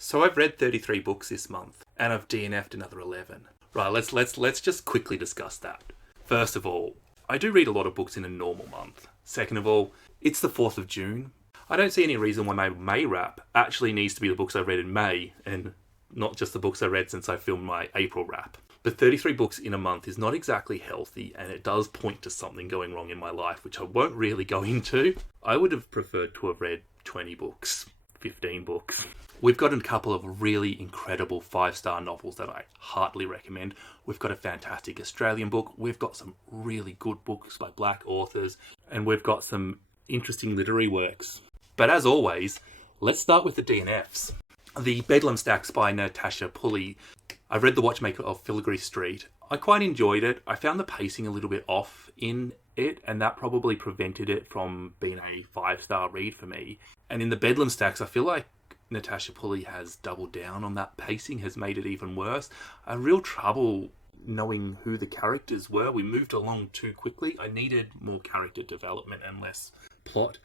So I've read 33 books this month, and I've DNF'd another 11. Right, let's just quickly discuss that. First of all, I do read a lot of books in a normal month. Second of all, it's the 4th of June. I don't see any reason why my May wrap actually needs to be the books I read in May, and not just the books I read since I filmed my April wrap. But 33 books in a month is not exactly healthy, and it does point to something going wrong in my life, which I won't really go into. I would have preferred to have read 20 books, 15 books. We've got a couple of really incredible 5-star novels that I heartily recommend. We've got a fantastic Australian book. We've got some really good books by black authors, and we've got some interesting literary works. But as always, let's start with the DNFs. The Bedlam Stacks by Natasha Pulley. I've read The Watchmaker of Filigree Street. I quite enjoyed it. I found the pacing a little bit off in it, and that probably prevented it from being a 5-star read for me. And in the Bedlam Stacks, I feel like Natasha Pulley has doubled down on that pacing, has made it even worse. I had real trouble knowing who the characters were. We moved along too quickly. I needed more character development and less plot.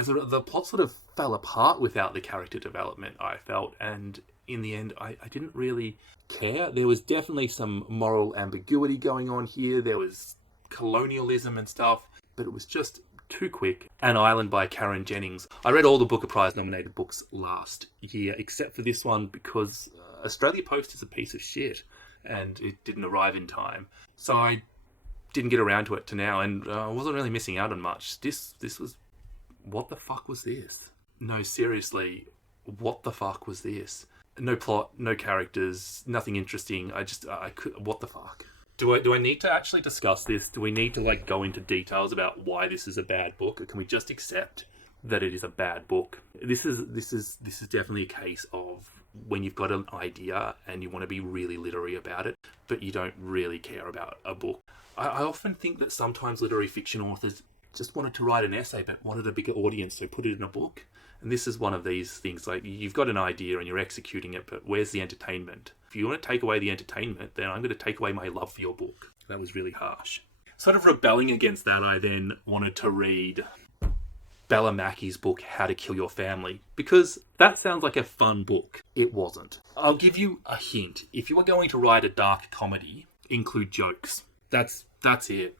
The plot sort of fell apart without the character development, I felt, and in the end, I didn't really care. There was definitely some moral ambiguity going on here. There was colonialism and stuff, but it was just too quick. An Island by Karen Jennings. I read all the Booker Prize nominated books last year, except for this one because Australia Post is a piece of shit, and it didn't arrive in time. So I didn't get around to it to now, and I wasn't really missing out on much. This was... What the fuck was this? No, seriously, what the fuck was this? No plot, no characters, nothing interesting. What the fuck? Do I need to actually discuss this? Do we need to go into details about why this is a bad book, or can we just accept that it is a bad book? This is definitely a case of when you've got an idea and you want to be really literary about it, but you don't really care about a book. I often think that sometimes literary fiction authors just wanted to write an essay but wanted a bigger audience, so put it in a book. And this is one of these things, you've got an idea and you're executing it, but where's the entertainment? If you want to take away the entertainment, then I'm going to take away my love for your book. That was really harsh. Sort of rebelling against that, I then wanted to read Bella Mackie's book, How to Kill Your Family, because that sounds like a fun book. It wasn't. I'll give you a hint. If you are going to write a dark comedy, include jokes. That's it.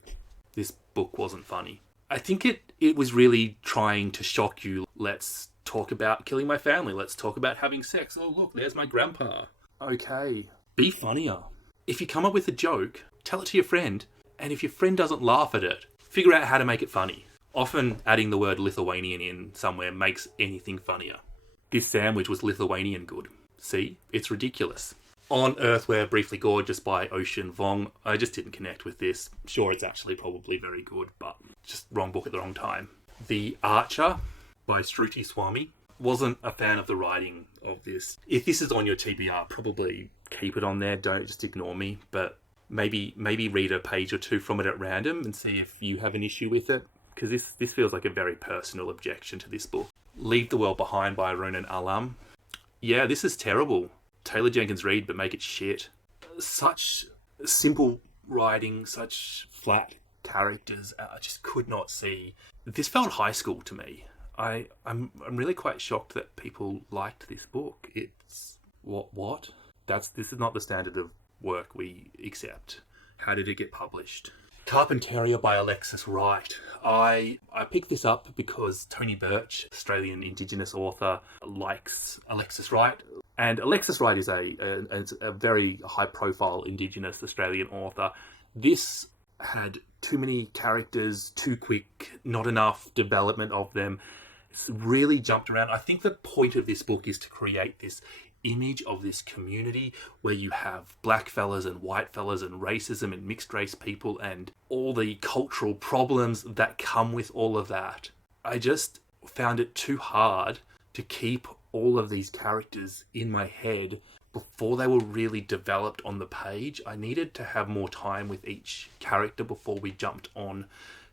This book wasn't funny. I think it was really trying to shock you. Let's talk about killing my family. Let's talk about having sex. Oh, look, there's my grandpa. Okay. Be funnier. If you come up with a joke, tell it to your friend. And if your friend doesn't laugh at it, figure out how to make it funny. Often adding the word Lithuanian in somewhere makes anything funnier. This sandwich was Lithuanian good. See? It's ridiculous. On Earth We're Briefly Gorgeous by Vuong. I just didn't connect with this. Sure, it's actually probably very good, but just wrong book at the wrong time. The Archer by Shruti Swamy. Wasn't a fan of the writing of this. If this is on your TBR, probably keep it on there. Don't just ignore me, but maybe read a page or two from it at random and see if you have an issue with it, because this feels like a very personal objection to this book. Leave the World Behind by Ronan Alam. Yeah, this is terrible. Taylor Jenkins Reid, but make it shit. Such simple writing, such flat characters. I just could not see. This felt high school to me. I'm really quite shocked that people liked this book. It's what? This is not the standard of work we accept. How did it get published? Carpentaria by Alexis Wright. I picked this up because Tony Birch, Australian Indigenous author, likes Alexis Wright. And Alexis Wright is a very high-profile Indigenous Australian author. This had too many characters, too quick, not enough development of them. It's really jumped around. I think the point of this book is to create this image of this community where you have black fellas and white fellas and racism and mixed race people and all the cultural problems that come with all of that. I just found it too hard to keep all of these characters in my head before they were really developed on the page. I needed to have more time with each character before we jumped on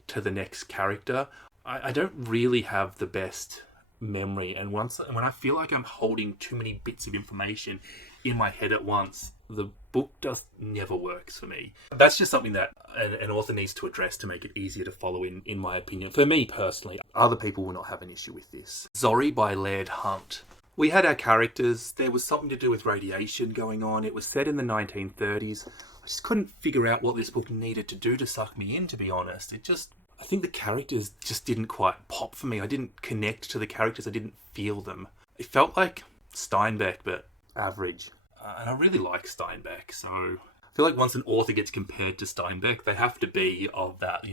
to the next character. I don't really have the best memory, and when I feel like I'm holding too many bits of information in my head at once, the book just never works for me. That's just something that an author needs to address to make it easier to follow in my opinion. For me personally, other people will not have an issue with this. Zorrie by Laird Hunt We had our characters. There was something to do with radiation going on. It was set in the 1930s. I just couldn't figure out what this book needed to do to suck me in, to be honest. I think the characters just didn't quite pop for me. I didn't connect to the characters. I didn't feel them. It felt like Steinbeck, but average. And I really like Steinbeck, so I feel like once an author gets compared to Steinbeck, they have to be of that,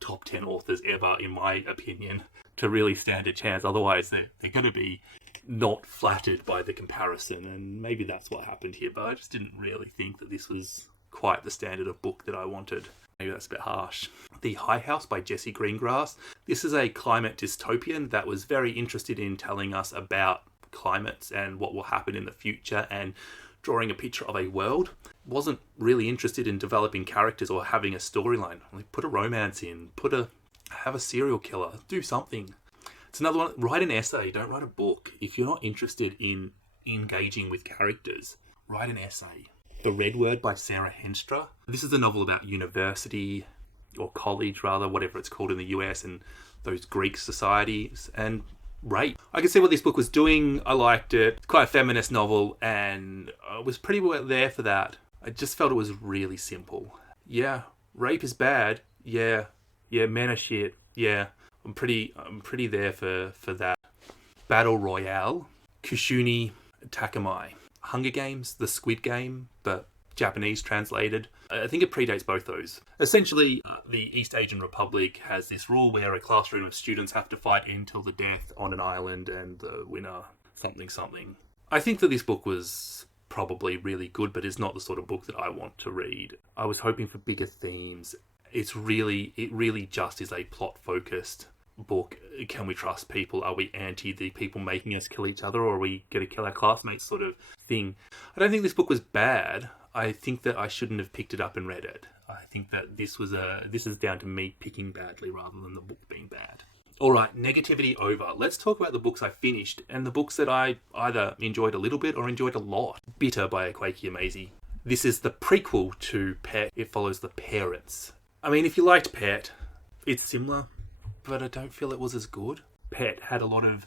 top 10 authors ever, in my opinion, to really stand a chance. Otherwise, they're going to be not flattered by the comparison, and maybe that's what happened here, but I just didn't really think that this was quite the standard of book that I wanted. Maybe that's a bit harsh. The High House by Jessie Greengrass. This is a climate dystopian that was very interested in telling us about climates and what will happen in the future and drawing a picture of a world. Wasn't really interested in developing characters or having a storyline. Like, put a romance in, have a serial killer, do something. It's another one. Write an essay, don't write a book. If you're not interested in engaging with characters, write an essay. The Red Word by Sarah Henstra. This is a novel about university, or college rather, whatever it's called in the US, and those Greek societies, and Wright. I could see what this book was doing. I liked it. It's quite a feminist novel, and I was pretty well there for that. I just felt it was really simple. Yeah, rape is bad. Yeah, men are shit. Yeah, I'm pretty there for that. Battle Royale, Koushun, Takami. Hunger Games, the Squid Game, but Japanese translated. I think it predates both those. Essentially, the East Asian Republic has this rule where a classroom of students have to fight until the death on an island, and the winner, something. I think that this book was probably really good, but it's not the sort of book that I want to read. I was hoping for bigger themes. It really just is a plot-focused book. Can we trust people? Are we anti the people making us kill each other, or are we going to kill our classmates sort of thing? I don't think this book was bad. I think that I shouldn't have picked it up and read it. I think that this is down to me picking badly rather than the book being bad. Alright, negativity over. Let's talk about the books I finished and the books that I either enjoyed a little bit or enjoyed a lot. Bitter by Quakey Amazy. This is the prequel to Pet. It follows the parents. I mean, if you liked Pet, it's similar, but I don't feel it was as good. Pet had a lot of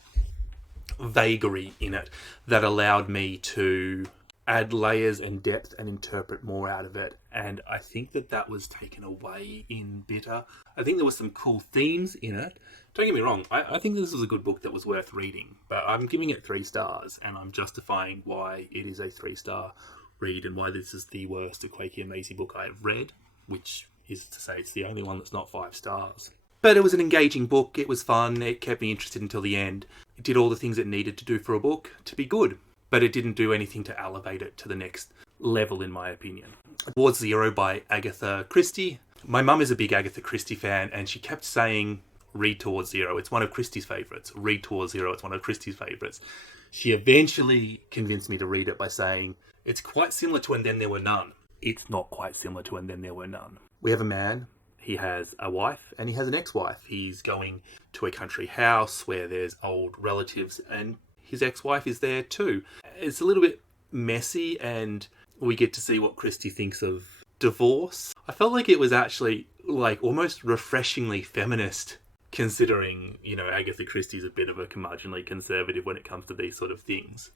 vagary in it that allowed me to add layers and depth and interpret more out of it, and I think that was taken away in Bitter. I think there were some cool themes in it. Don't get me wrong, I think this was a good book that was worth reading, but I'm giving it 3 stars, and I'm justifying why it is a 3-star read and why this is the worst Quakey Amazy book I've read, which is to say it's the only one that's not 5 stars. But it was an engaging book, it was fun, it kept me interested until the end. It did all the things it needed to do for a book to be good, but it didn't do anything to elevate it to the next level, in my opinion. Towards Zero by Agatha Christie. My mum is a big Agatha Christie fan, and she kept saying, read Towards Zero, it's one of Christie's favourites. Read Towards Zero, it's one of Christie's favourites. She eventually convinced me to read it by saying, it's quite similar to And Then There Were None. It's not quite similar to And Then There Were None. We have a man. He has a wife and he has an ex-wife. He's going to a country house where there's old relatives and his ex-wife is there too. It's a little bit messy and we get to see what Christie thinks of divorce. I felt like it was actually like almost refreshingly feminist, considering, Agatha Christie's a bit of a curmudgeonly conservative when it comes to these sort of things.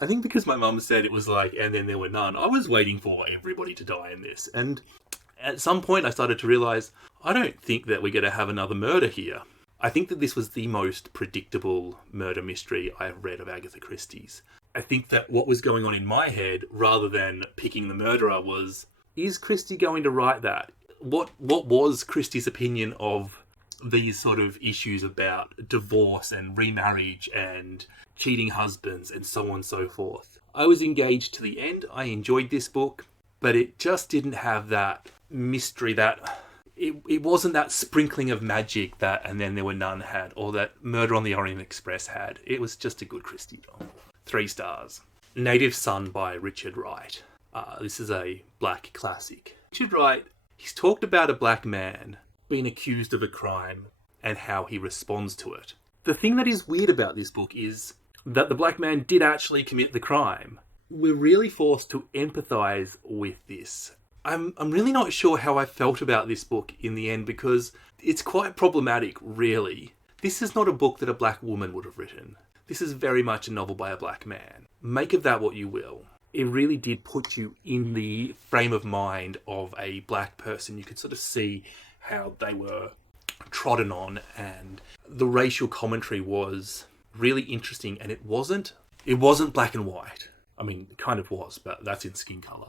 I think because my mum said it was like And Then There Were None, I was waiting for everybody to die in this. And at some point I started to realise, I don't think that we're going to have another murder here. I think that this was the most predictable murder mystery I've read of Agatha Christie's. I think that what was going on in my head, rather than picking the murderer, was, is Christie going to write that? What was Christie's opinion of these sort of issues about divorce and remarriage and cheating husbands and so on and so forth? I was engaged to the end. I enjoyed this book, but it just didn't have that mystery, that it wasn't that sprinkling of magic that And Then There Were None had, or that Murder on the Orient Express had. It was just a good Christie novel. 3 stars. Native Son by Richard Wright. This is a black classic. Richard Wright, he's talked about a black man being accused of a crime and how he responds to it. The thing that is weird about this book is that the black man did actually commit the crime. We're really forced to empathise with this. I'm really not sure how I felt about this book in the end, because it's quite problematic, really. This is not a book that a black woman would have written. This is very much a novel by a black man. Make of that what you will. It really did put you in the frame of mind of a black person. You could sort of see how they were trodden on, and the racial commentary was really interesting, and it wasn't black and white. I mean, it kind of was, but that's in skin colour.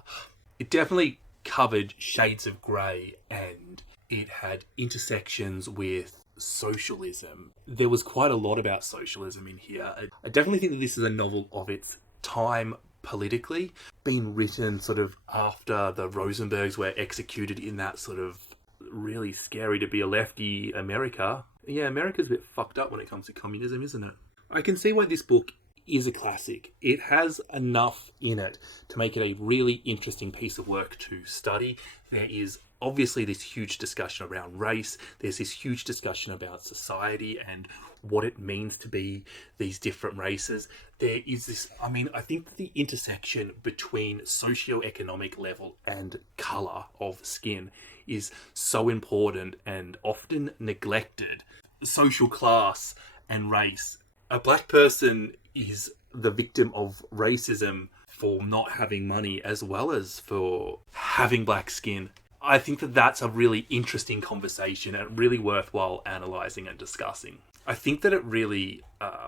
It definitely covered shades of grey, and it had intersections with socialism. There was quite a lot about socialism in here. I definitely think that this is a novel of its time politically, being written sort of after the Rosenbergs were executed in that sort of really scary to be a lefty America. Yeah, America's a bit fucked up when it comes to communism, isn't it? I can see why this book is a classic. It has enough in it to make it a really interesting piece of work to study. There is obviously this huge discussion around race. There's this huge discussion about society and what it means to be these different races. There is this, I think the intersection between socioeconomic level and colour of skin is so important and often neglected. Social class and race. A black person is the victim of racism for not having money as well as for having black skin. I think that that's a really interesting conversation and really worthwhile analysing and discussing. I think that it really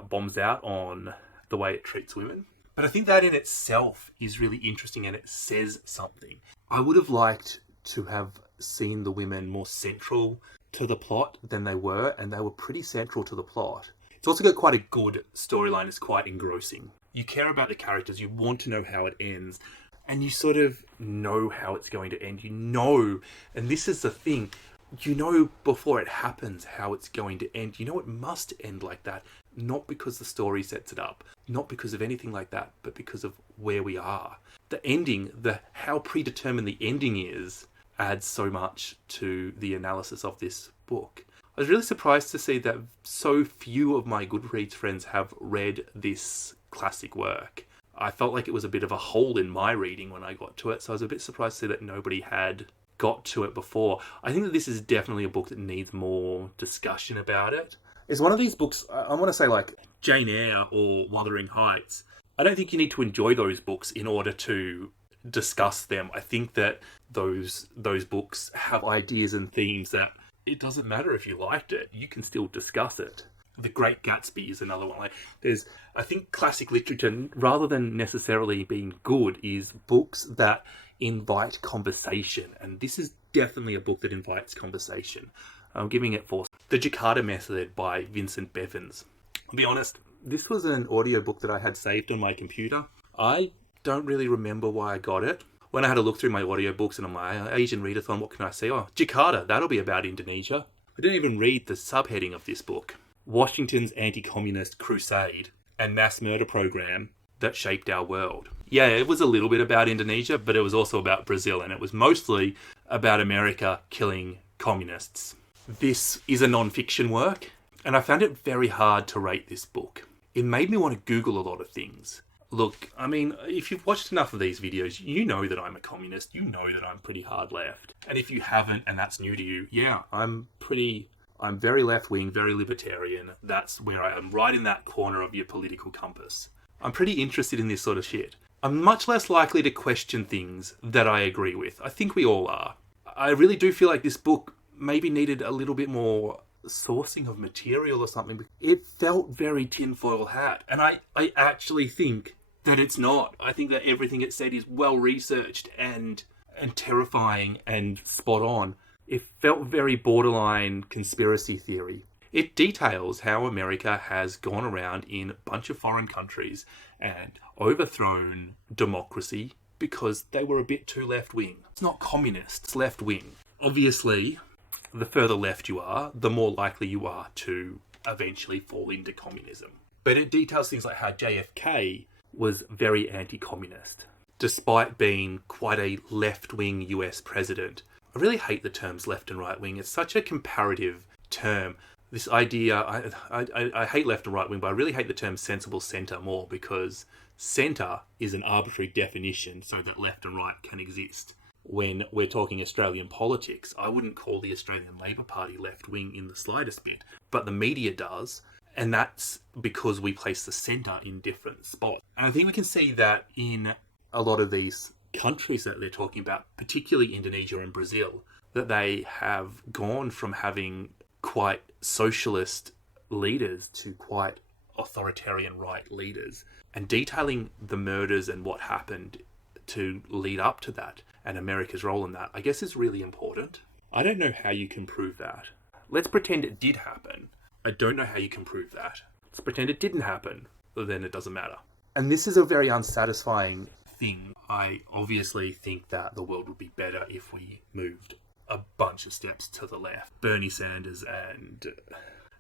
bombs out on the way it treats women. But I think that in itself is really interesting and it says something. I would have liked to have seen the women more central to the plot than they were, and they were pretty central to the plot. It's also got quite a good storyline. It's quite engrossing. You care about the characters. You want to know how it ends. And you sort of know how it's going to end. You know, and this is the thing, you know before it happens how it's going to end. You know it must end like that. Not because the story sets it up. Not because of anything like that, but because of where we are. The ending, how predetermined the ending is, adds so much to the analysis of this book. I was really surprised to see that so few of my Goodreads friends have read this classic work. I felt like it was a bit of a hole in my reading when I got to it, so I was a bit surprised to see that nobody had got to it before. I think that this is definitely a book that needs more discussion about it. It's one of these books, I want to say like Jane Eyre or Wuthering Heights. I don't think you need to enjoy those books in order to discuss them. I think that those books have ideas and themes that it doesn't matter if you liked it, you can still discuss it. The Great Gatsby is another one. I think classic literature, rather than necessarily being good, is books that invite conversation. And this is definitely a book that invites conversation. I'm giving it 4. The Jakarta Method by Vincent Bevins. I'll be honest, this was an audiobook that I had saved on my computer. I don't really remember why I got it. When I had a look through my audiobooks and I'm like, Asian readathon, what can I say? Oh, Jakarta, that'll be about Indonesia. I didn't even read the subheading of this book. Washington's anti-communist crusade and mass murder program that shaped our world. Yeah, it was a little bit about Indonesia, but it was also about Brazil, and it was mostly about America killing communists. This is a non-fiction work, and I found it very hard to rate this book. It made me want to Google a lot of things. Look, if you've watched enough of these videos, you know that I'm a communist. You know that I'm pretty hard left. And if you haven't, and that's new to you, yeah, I'm very left-wing, very libertarian. That's where I am, right in that corner of your political compass. I'm pretty interested in this sort of shit. I'm much less likely to question things that I agree with. I think we all are. I really do feel like this book maybe needed a little bit more sourcing of material or something. It felt very tinfoil hat, and I actually think that it's not. I think that everything it said is well researched and terrifying and spot on. It felt very borderline conspiracy theory. It details how America has gone around in a bunch of foreign countries and overthrown democracy because they were a bit too left-wing. It's not communist, it's left-wing. Obviously, the further left you are, the more likely you are to eventually fall into communism. But it details things like how JFK was very anti-communist, despite being quite a left-wing US president. I really hate the terms left and right wing. It's such a comparative term. This idea, I hate left and right wing, but I really hate the term sensible centre more, because centre is an arbitrary definition so that left and right can exist. When we're talking Australian politics, I wouldn't call the Australian Labor Party left wing in the slightest bit, but the media does. And that's because we place the center in different spots. And I think we can see that in a lot of these countries that they're talking about, particularly Indonesia and Brazil, that they have gone from having quite socialist leaders to quite authoritarian right leaders, and detailing the murders and what happened to lead up to that and America's role in that, I guess, is really important. I don't know how you can prove that. Let's pretend it did happen. I don't know how you can prove that. Let's pretend it didn't happen, but then it doesn't matter. And this is a very unsatisfying thing. I obviously think that the world would be better if we moved a bunch of steps to the left. Bernie Sanders and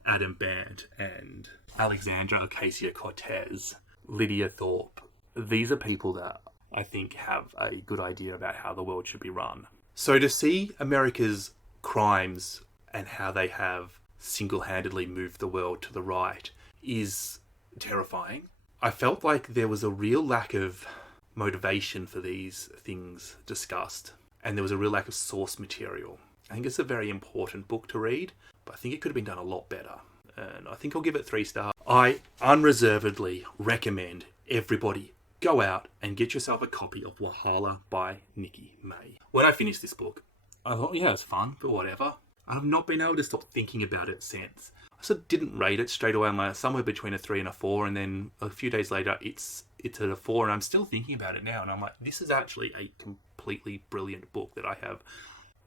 Adam Bandt and Alexandra Ocasio-Cortez, Lydia Thorpe. These are people that I think have a good idea about how the world should be run. So to see America's crimes and how they have single-handedly moved the world to the right is terrifying. I felt like there was a real lack of motivation for these things discussed, and there was a real lack of source material. I think it's a very important book to read, but I think it could have been done a lot better. And I think I'll give it 3 stars. I unreservedly recommend everybody go out and get yourself a copy of Wahala by Nikki May. When I finished this book, I thought, yeah, it's fun, but whatever. I've not been able to stop thinking about it since. I sort of didn't rate it straight away. I'm like somewhere between a 3 and a 4, and then a few days later, it's at a 4, and I'm still thinking about it now. And I'm like, this is actually a completely brilliant book that I have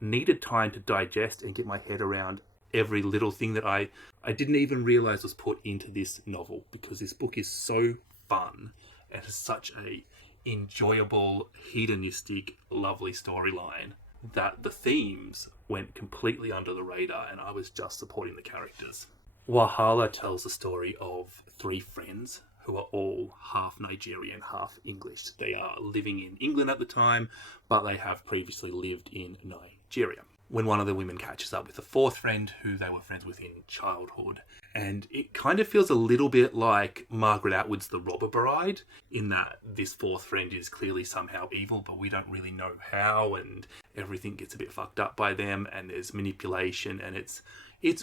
needed time to digest and get my head around every little thing that I didn't even realize was put into this novel, because this book is so fun and has such a enjoyable, hedonistic, lovely storyline that the themes went completely under the radar, and I was just supporting the characters. Wahala tells the story of 3 friends who are all half Nigerian, half English. They are living in England at the time, but they have previously lived in Nigeria. When one of the women catches up with a 4th friend who they were friends with in childhood. And it kind of feels a little bit like Margaret Atwood's The Robber Bride, in that this 4th friend is clearly somehow evil, but we don't really know how, and everything gets a bit fucked up by them, and there's manipulation, and it's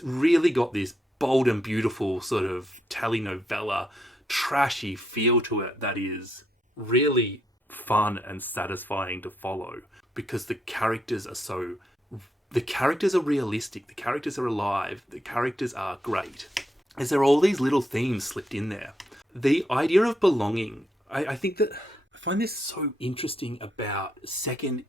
really got this bold and beautiful sort of telenovela, trashy feel to it that is really fun and satisfying to follow, because the characters are realistic, the characters are alive, the characters are great. Is there all these little themes slipped in there? The idea of belonging, I think that I find this so interesting about second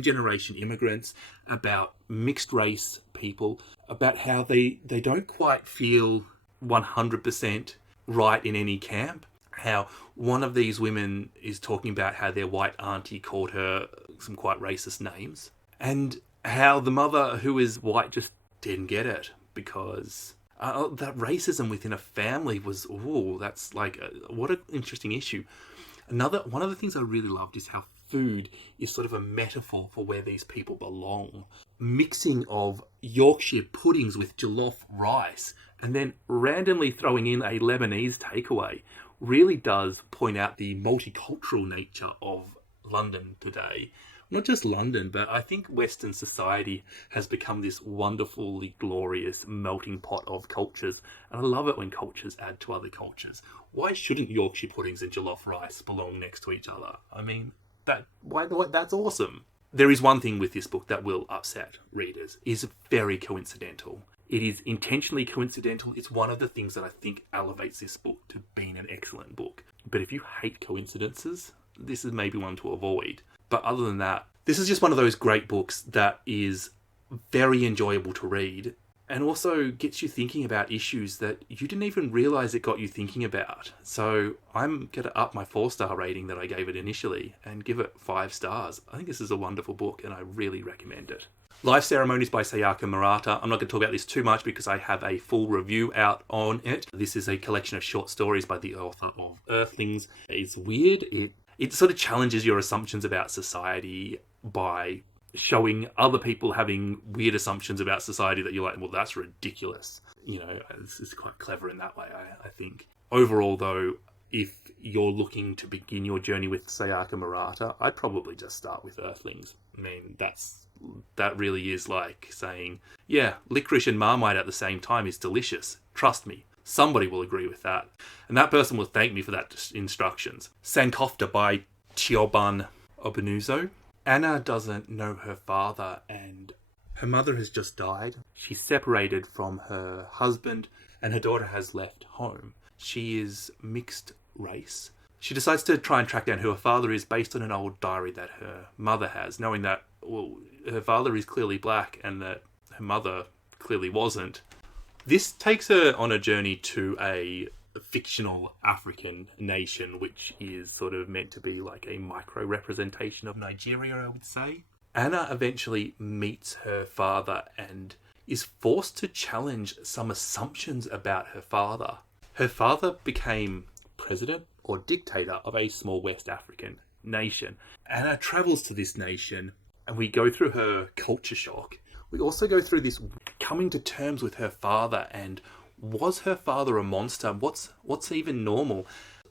generation immigrants, about mixed race people, about how they don't quite feel 100% right in any camp. How one of these women is talking about how their white auntie called her some quite racist names, and how the mother, who is white, just didn't get it, because that racism within a family was, that's like, what an interesting issue. One of the things I really loved is how food is sort of a metaphor for where these people belong. Mixing of Yorkshire puddings with jollof rice, and then randomly throwing in a Lebanese takeaway, really does point out the multicultural nature of London today. Not just London, but I think Western society has become this wonderfully glorious melting pot of cultures. And I love it when cultures add to other cultures. Why shouldn't Yorkshire puddings and jollof rice belong next to each other? I mean, that's awesome. There is one thing with this book that will upset readers. It is very coincidental. It is intentionally coincidental. It's one of the things that I think elevates this book to being an excellent book. But if you hate coincidences, this is maybe one to avoid. But other than that, this is just one of those great books that is very enjoyable to read, and also gets you thinking about issues that you didn't even realise it got you thinking about. So I'm going to up my 4-star rating that I gave it initially and give it 5 stars. I think this is a wonderful book, and I really recommend it. Life Ceremonies by Sayaka Murata. I'm not going to talk about this too much because I have a full review out on it. This is a collection of short stories by the author of Earthlings. It's weird. It sort of challenges your assumptions about society by showing other people having weird assumptions about society that you're like, well, that's ridiculous. You know, it's quite clever in that way, I think. Overall, though, if you're looking to begin your journey with Sayaka Murata, I'd probably just start with Earthlings. I mean, that really is like saying, yeah, licorice and Marmite at the same time is delicious. Trust me. Somebody will agree with that. And that person will thank me for that instructions. Sankofta by Chiobun Obenuzo. Anna doesn't know her father and her mother has just died. She's separated from her husband and her daughter has left home. She is mixed race. She decides to try and track down who her father is based on an old diary that her mother has, knowing that, well, her father is clearly black and that her mother clearly wasn't. This takes her on a journey to a fictional African nation, which is sort of meant to be like a micro-representation of Nigeria, I would say. Anna eventually meets her father and is forced to challenge some assumptions about her father. Her father became president or dictator of a small West African nation. Anna travels to this nation and we go through her culture shock. We also go through this coming to terms with her father and was her father a monster? What's even normal?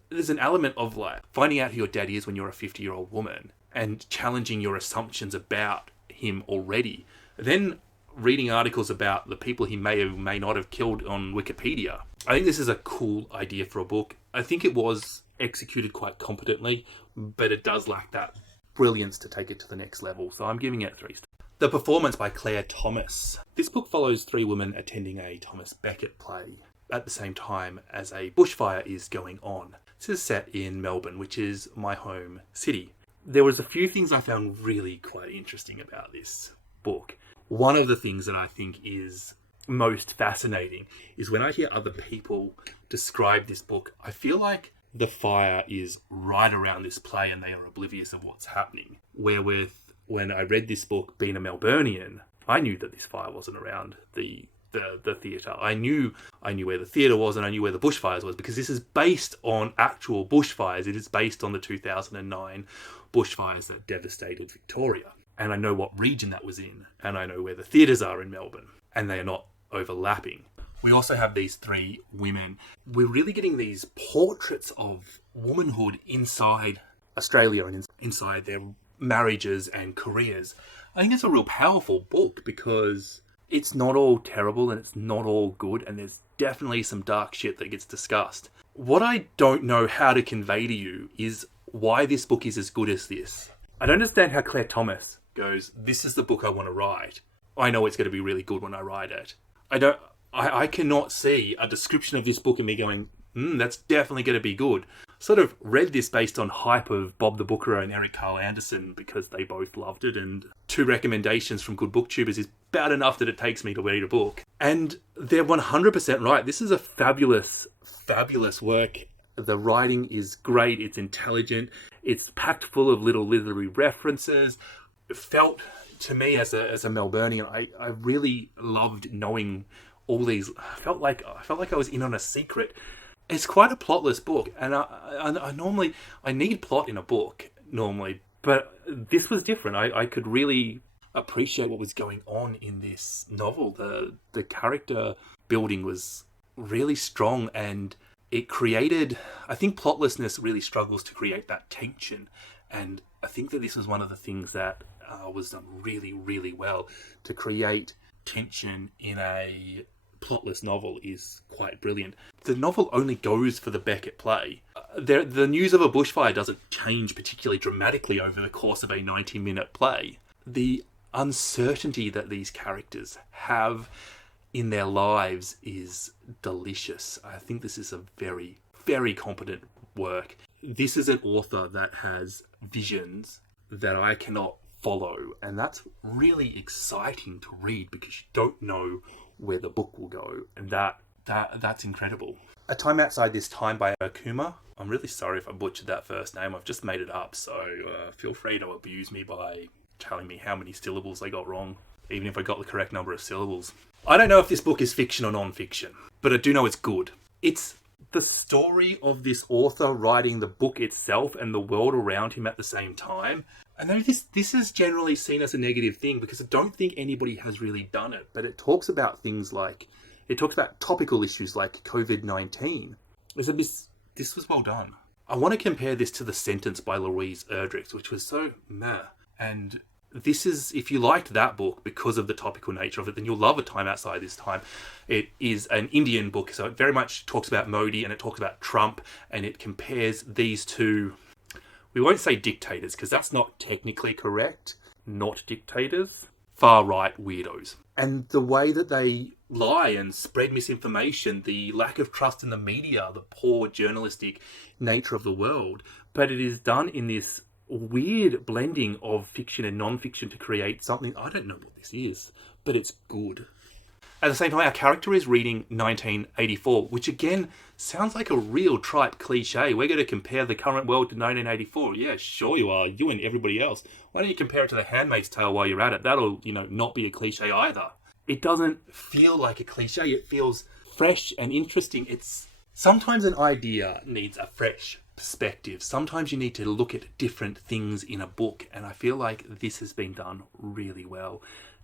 There's an element of like finding out who your daddy is when you're a 50-year-old woman and challenging your assumptions about him already. Then reading articles about the people he may or may not have killed on Wikipedia. I think this is a cool idea for a book. I think it was executed quite competently, but it does lack that brilliance to take it to the next level. So I'm giving it 3 stars. The Performance by Claire Thomas. This book follows 3 women attending a Thomas Becket play at the same time as a bushfire is going on. This is set in Melbourne, which is my home city. There was a few things I found really quite interesting about this book. One of the things that I think is most fascinating is when I hear other people describe this book, I feel like the fire is right around this play and they are oblivious of what's happening. Wherewith, when I read this book, being a Melburnian, I knew that this fire wasn't around the theatre. I knew where the theatre was and I knew where the bushfires was because this is based on actual bushfires. It is based on the 2009 bushfires that devastated Victoria. And I know what region that was in and I know where the theatres are in Melbourne and they are not overlapping. We also have these 3 women. We're really getting these portraits of womanhood inside Australia and inside their marriages and careers. I think it's a real powerful book because it's not all terrible and it's not all good and there's definitely some dark shit that gets discussed. What I don't know how to convey to you is why this book is as good as this. I don't understand how Claire Thomas goes, this is the book I want to write. I know it's going to be really good when I write it. I cannot see a description of this book and me going, that's definitely going to be good. Sort of read this based on hype of Bob the Booker and Eric Carl Anderson because they both loved it, and 2 recommendations from good booktubers is about enough that it takes me to read a book. And they're 100% right. This is a fabulous, fabulous work. The writing is great. It's intelligent. It's packed full of little literary references. It felt to me as a Melburnian, I really loved knowing all these. I felt like I was in on a secret. It's quite a plotless book, and I normally need plot in a book normally, but this was different. I could really appreciate what was going on in this novel. The character building was really strong, and it created. I think plotlessness really struggles to create that tension, and I think that this was one of the things that was done really, really well to create tension in a plotless novel is quite brilliant. The novel only goes for the Becket play. The news of a bushfire doesn't change particularly dramatically over the course of a 90-minute play. The uncertainty that these characters have in their lives is delicious. I think this is a very, very competent work. This is an author that has visions that I cannot follow, and that's really exciting to read because you don't know where the book will go, and that's incredible. A Time Outside This Time by Akuma. I'm really sorry if I butchered that first name. I've just made it up, so feel free to abuse me by telling me how many syllables I got wrong, even if I got the correct number of syllables. I don't know if this book is fiction or non-fiction, but I do know it's good. It's the story of this author writing the book itself and the world around him at the same time. I know this is generally seen as a negative thing because I don't think anybody has really done it, but it talks about things like, it talks about topical issues like COVID-19. This was well done. I want to compare this to The Sentence by Louise Erdrich, which was so meh. And this is, if you liked that book because of the topical nature of it, then you'll love A Time Outside This Time. It is an Indian book, so it very much talks about Modi and it talks about Trump, and it compares these two, we won't say dictators because that's not technically correct, not dictators, far-right weirdos. And the way that they lie and spread misinformation, the lack of trust in the media, the poor journalistic nature of the world, but it is done in this weird blending of fiction and non-fiction to create something, I don't know what this is, but it's good. At the same time, our character is reading 1984, which again sounds like a real trite cliche. We're going to compare the current world to 1984. Yeah, sure you are. You and everybody else. Why don't you compare it to The Handmaid's Tale while you're at it? That'll, not be a cliche either. It doesn't feel like a cliche. It feels fresh and interesting. It's sometimes an idea needs a fresh perspective. Sometimes you need to look at different things in a book, and I feel like this has been done really well.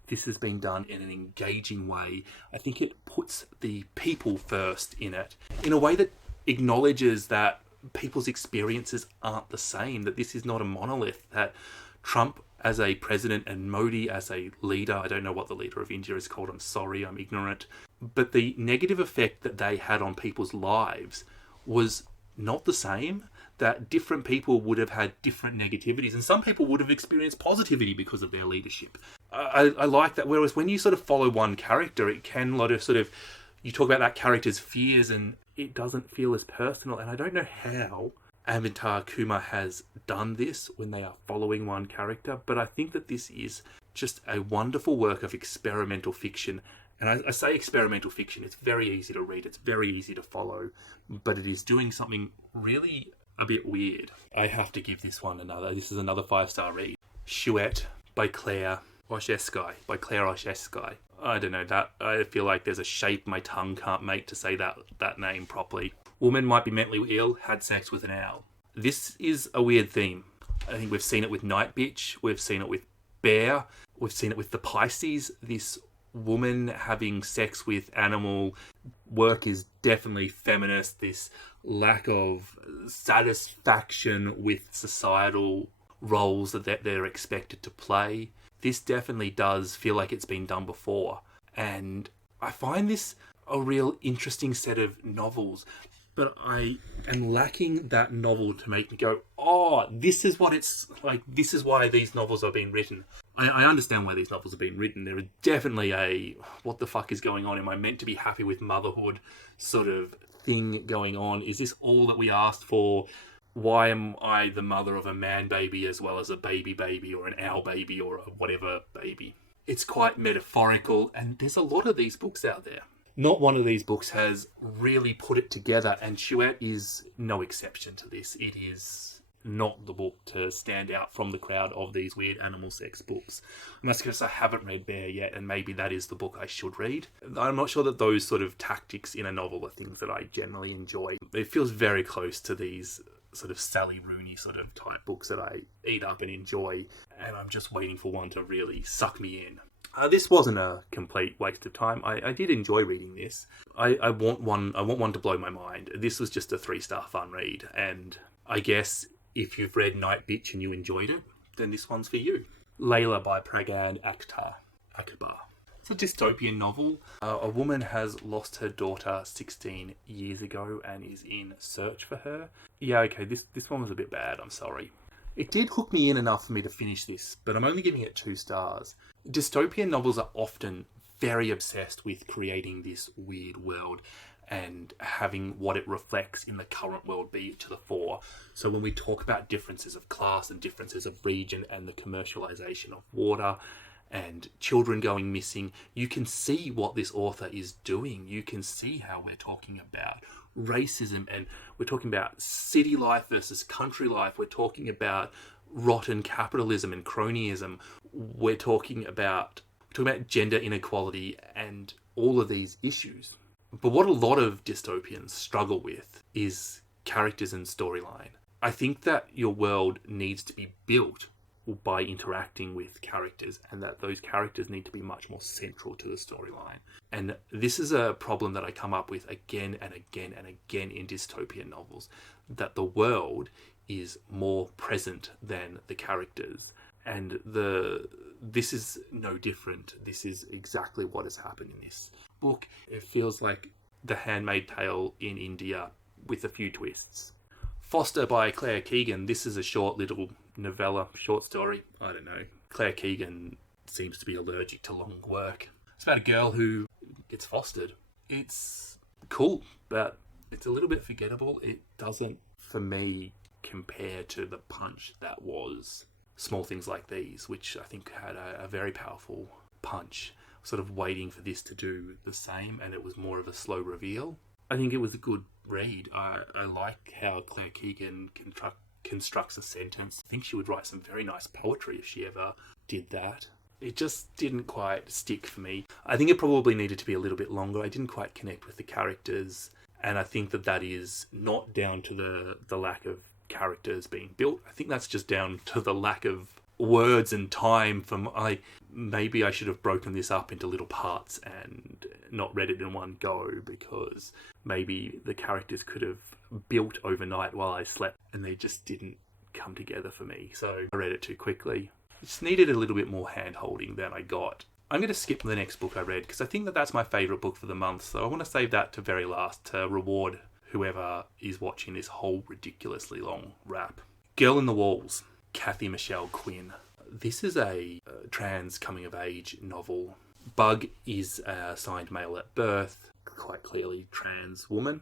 This has been done in an engaging way. I think it puts the people first in it, in a way that acknowledges that people's experiences aren't the same, that this is not a monolith, that Trump as a president and Modi as a leader, I don't know what the leader of India is called, I'm sorry, I'm ignorant, but the negative effect that they had on people's lives was not the same, that different people would have had different negativities, and some people would have experienced positivity because of their leadership. I like that, whereas when you sort of follow one character, it can you talk about that character's fears and it doesn't feel as personal, and I don't know how Avatar Kumar has done this when they are following one character, but I think that this is just a wonderful work of experimental fiction. And I say experimental fiction, it's very easy to read, it's very easy to follow, but it is doing something really a bit weird. I have to give this one this is another 5-star read. Chouette by Claire Oshetsky. I don't know, that I feel like there's a shape my tongue can't make to say that name properly. Woman might be mentally ill, had sex with an owl. This is a weird theme. I think we've seen it with Night Bitch, we've seen it with Bear, we've seen it with the Pisces. This woman having sex with animal work is definitely feminist. This lack of satisfaction with societal roles that they're expected to play. This definitely does feel like it's been done before. And I find this a real interesting set of novels, but I am lacking that novel to make me go, oh, this is what it's like, this is why these novels are being written. I understand why these novels are being written. There is definitely a, what the fuck is going on? Am I meant to be happy with motherhood sort of thing going on? Is this all that we asked for? Why am I the mother of a man baby as well as a baby or an owl baby or a whatever baby? It's quite metaphorical, and there's a lot of these books out there. Not one of these books has really put it together, and Chouette is no exception to this. It is not the book to stand out from the crowd of these weird animal sex books. And that's because I haven't read Bear yet, and maybe that is the book I should read. I'm not sure that those sort of tactics in a novel are things that I generally enjoy. It feels very close to these sort of Sally Rooney sort of type books that I eat up and enjoy, and I'm just waiting for one to really suck me in. This wasn't a complete waste of time. I did enjoy reading this. I want one to blow my mind. This was just a 3-star fun read, and I guess if you've read Night Bitch and you enjoyed it, then this one's for you. Layla by Pragan Akkad. It's a dystopian novel. A woman has lost her daughter 16 years ago and is in search for her. Yeah, okay, this one was a bit bad, I'm sorry. It did hook me in enough for me to finish this, but I'm only giving it 2 stars. Dystopian novels are often very obsessed with creating this weird world and having what it reflects in the current world be to the fore. So when we talk about differences of class and differences of region and the commercialization of water and children going missing, you can see what this author is doing. You can see how we're talking about racism, and we're talking about city life versus country life. We're talking about rotten capitalism and cronyism. We're talking about gender inequality and all of these issues. But what a lot of dystopians struggle with is characters and storyline. I think that your world needs to be built by interacting with characters, and that those characters need to be much more central to the storyline. And this is a problem that I come up with again and again and again in dystopian novels, that the world is more present than the characters. And this is no different. This is exactly what has happened in this book. It feels like The Handmaid's Tale in India with a few twists. Foster by Claire Keegan. This is a short little novella, short story. I don't know. Claire Keegan seems to be allergic to long work. It's about a girl who gets fostered. It's cool, but it's a little bit forgettable. It doesn't, for me, compare to the punch that was Small Things Like These, which I think had a very powerful punch, sort of waiting for this to do the same, and it was more of a slow reveal. I think it was a good read. I like how Claire Keegan constructs a sentence. I think she would write some very nice poetry if she ever did that. It just didn't quite stick for me. I think it probably needed to be a little bit longer. I didn't quite connect with the characters, and I think that is not down to the lack of characters being built. I think that's just down to the lack of words and time. Maybe I should have broken this up into little parts and not read it in one go, because maybe the characters could have built overnight while I slept and they just didn't come together for me. So I read it too quickly. It just needed a little bit more hand-holding than I got. I'm going to skip the next book I read because I think that's my favourite book for the month, so I want to save that to very last to reward whoever is watching this whole ridiculously long rap. Girl in the Walls, Kathy Michelle Quinn. This is a trans coming-of-age novel. Bug is assigned male at birth, quite clearly trans woman,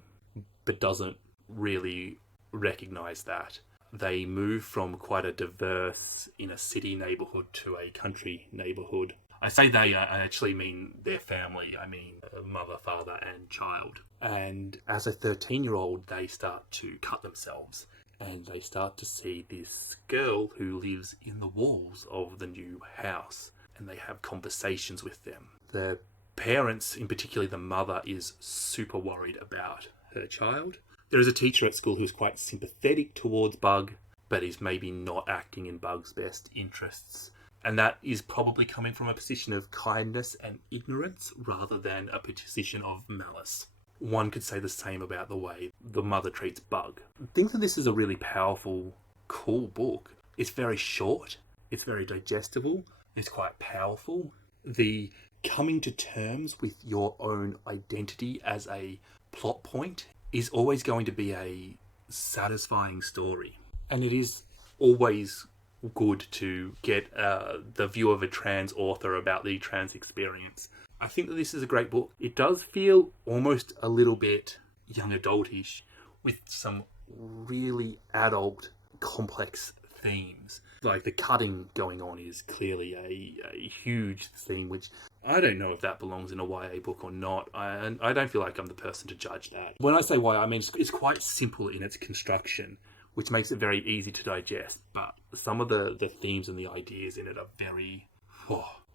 but doesn't really recognise that. They move from quite a diverse inner city neighbourhood to a country neighbourhood. I say they, I actually mean their family. I mean mother, father and child. And as a 13-year-old, they start to cut themselves. And they start to see this girl who lives in the walls of the new house. And they have conversations with them. The parents, in particular the mother, is super worried about her child. There is a teacher at school who's quite sympathetic towards Bug, but is maybe not acting in Bug's best interests. And that is probably coming from a position of kindness and ignorance rather than a position of malice. One could say the same about the way the mother treats Bug. I think that this is a really powerful, cool book. It's very short. It's very digestible. It's quite powerful. The coming to terms with your own identity as a plot point is always going to be a satisfying story. And it is always good to get the view of a trans author about the trans experience. I think that this is a great book. It does feel almost a little bit young adultish with some really adult, complex themes. Like the cutting going on is clearly a huge theme, which I don't know if that belongs in a YA book or not. I don't feel like I'm the person to judge that. When I say YA, I mean it's quite simple in its construction, which makes it very easy to digest. But some of the themes and the ideas in it are very...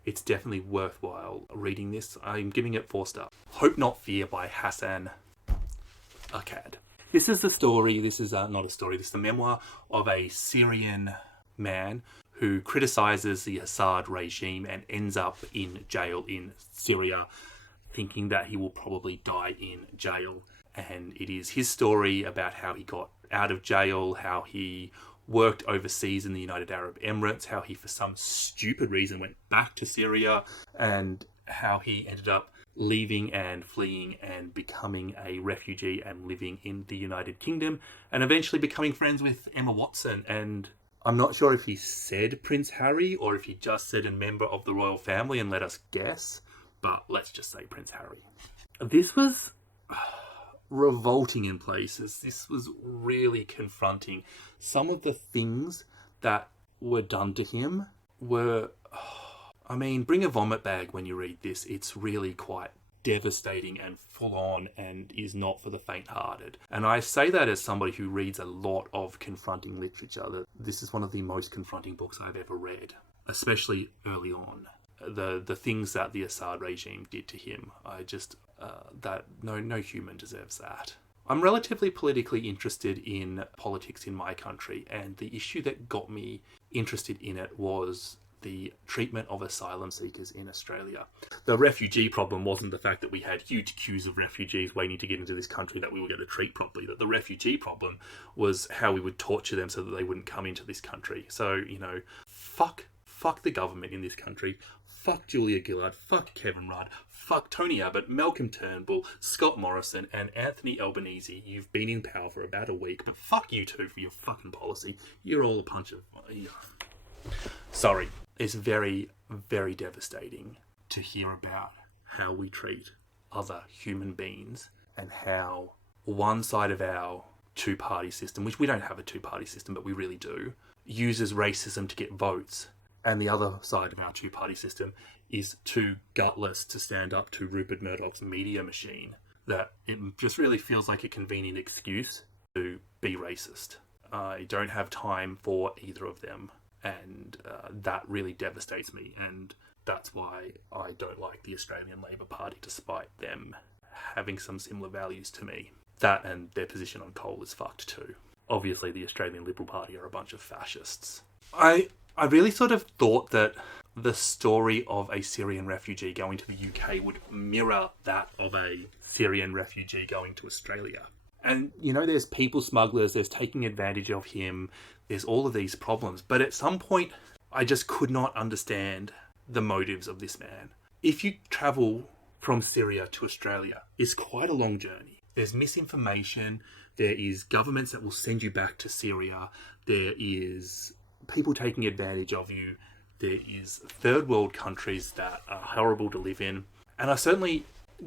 it's definitely worthwhile reading this. I'm giving it 4 stars. Hope Not Fear by Hassan Akkad. This is the story, this is not a story, this is the memoir of a Syrian man who criticises the Assad regime and ends up in jail in Syria, thinking that he will probably die in jail. And it is his story about how he got out of jail, how he worked overseas in the United Arab Emirates, how he for some stupid reason went back to Syria, and how he ended up leaving and fleeing and becoming a refugee and living in the United Kingdom, and eventually becoming friends with Emma Watson. And I'm not sure if he said Prince Harry or if he just said a member of the royal family and let us guess, but let's just say Prince Harry. This was revolting in places. This was really confronting. Some of the things that were done to him were... bring a vomit bag when you read this. It's really quite devastating and full on and is not for the faint-hearted. And I say that as somebody who reads a lot of confronting literature, that this is one of the most confronting books I've ever read, especially early on. The things that the Assad regime did to him, no human deserves that. I'm relatively politically interested in politics in my country, and the issue that got me interested in it was the treatment of asylum seekers in Australia. The refugee problem wasn't the fact that we had huge queues of refugees waiting to get into this country that we were going to treat properly. That the refugee problem was how we would torture them so that they wouldn't come into this country. So, fuck the government in this country. Fuck Julia Gillard. Fuck Kevin Rudd. Fuck Tony Abbott, Malcolm Turnbull, Scott Morrison, and Anthony Albanese. You've been in power for about a week, but fuck you two for your fucking policy. You're all a bunch of... Sorry. It's very, very devastating to hear about how we treat other human beings and how one side of our two-party system, which we don't have a two-party system, but we really do, uses racism to get votes. And the other side of our two-party system is too gutless to stand up to Rupert Murdoch's media machine, that it just really feels like a convenient excuse to be racist. I don't have time for either of them, and that really devastates me, and that's why I don't like the Australian Labor Party, despite them having some similar values to me. That and their position on coal is fucked too. Obviously, the Australian Liberal Party are a bunch of fascists. I really sort of thought that the story of a Syrian refugee going to the UK would mirror that of a Syrian refugee going to Australia. And, there's people smugglers, there's taking advantage of him, there's all of these problems. But at some point, I just could not understand the motives of this man. If you travel from Syria to Australia, it's quite a long journey. There's misinformation, there is governments that will send you back to Syria, there is people taking advantage of you, there is third world countries that are horrible to live in, and I certainly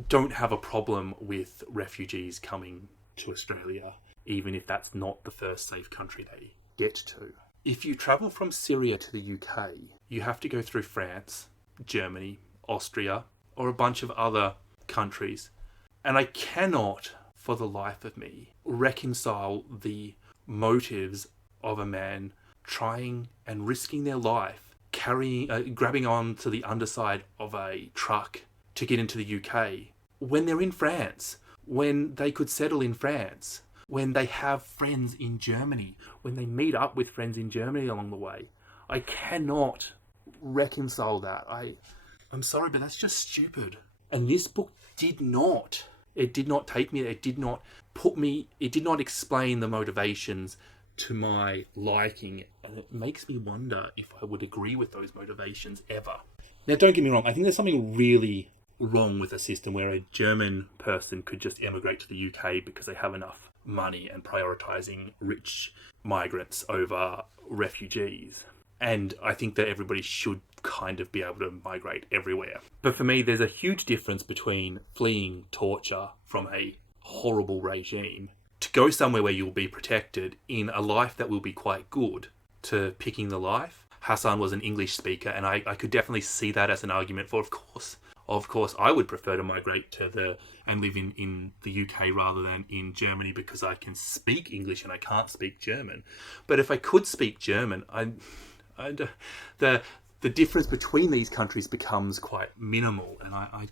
don't have a problem with refugees coming to Australia, even if that's not the first safe country they get to. If you travel from Syria to the UK, you have to go through France, Germany, Austria, or a bunch of other countries, and I cannot, for the life of me, reconcile the motives of a man trying and risking their life, grabbing on to the underside of a truck to get into the UK, when they're in France, when they could settle in France, when they have friends in Germany, when they meet up with friends in Germany along the way. I cannot reconcile that. I'm sorry, but that's just stupid. And this book did not take me there. It did not explain the motivations to my liking, and it makes me wonder if I would agree with those motivations ever. Now, don't get me wrong, I think there's something really wrong with a system where a German person could just emigrate to the UK because they have enough money and prioritising rich migrants over refugees. And I think that everybody should kind of be able to migrate everywhere. But for me, there's a huge difference between fleeing torture from a horrible regime to go somewhere where you'll be protected in a life that will be quite good, to picking the life. Hassan was an English speaker, and I could definitely see that as an argument for, of course, I would prefer to migrate and live in the UK rather than in Germany because I can speak English and I can't speak German. But if I could speak German, the difference between these countries becomes quite minimal, and I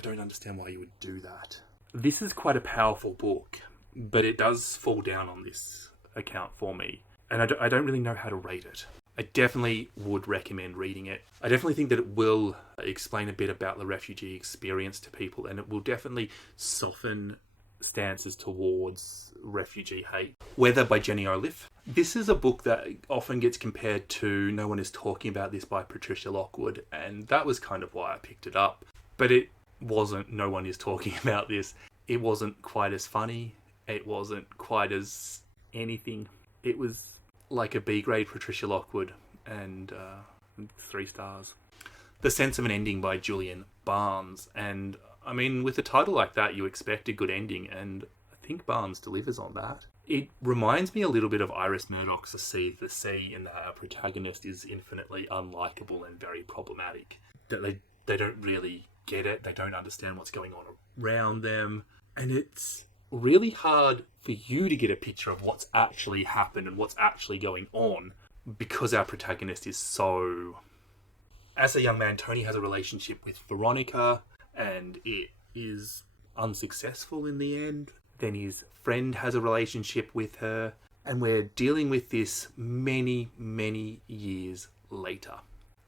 don't understand why you would do that. This is quite a powerful book, but it does fall down on this account for me, and I don't really know how to rate it. I definitely would recommend reading it. I definitely think that it will explain a bit about the refugee experience to people, and it will definitely soften stances towards refugee hate. Weather by Jenny Olive. This is a book that often gets compared to No One Is Talking About This by Patricia Lockwood, and that was kind of why I picked it up. But it wasn't No One Is Talking About This. It wasn't quite as funny. It wasn't quite as anything. It was like a B-grade Patricia Lockwood, and 3 stars. The Sense of an Ending by Julian Barnes. And I mean, with a title like that, you expect a good ending, and I think Barnes delivers on that. It reminds me a little bit of Iris Murdoch's The Sea, in that our protagonist is infinitely unlikable and very problematic. That they don't really get it, they don't understand what's going on around them, and it's really hard for you to get a picture of what's actually happened and what's actually going on because our protagonist is so... As a young man, Tony has a relationship with Veronica, and it is unsuccessful in the end. Then his friend has a relationship with her, and we're dealing with this many, many years later.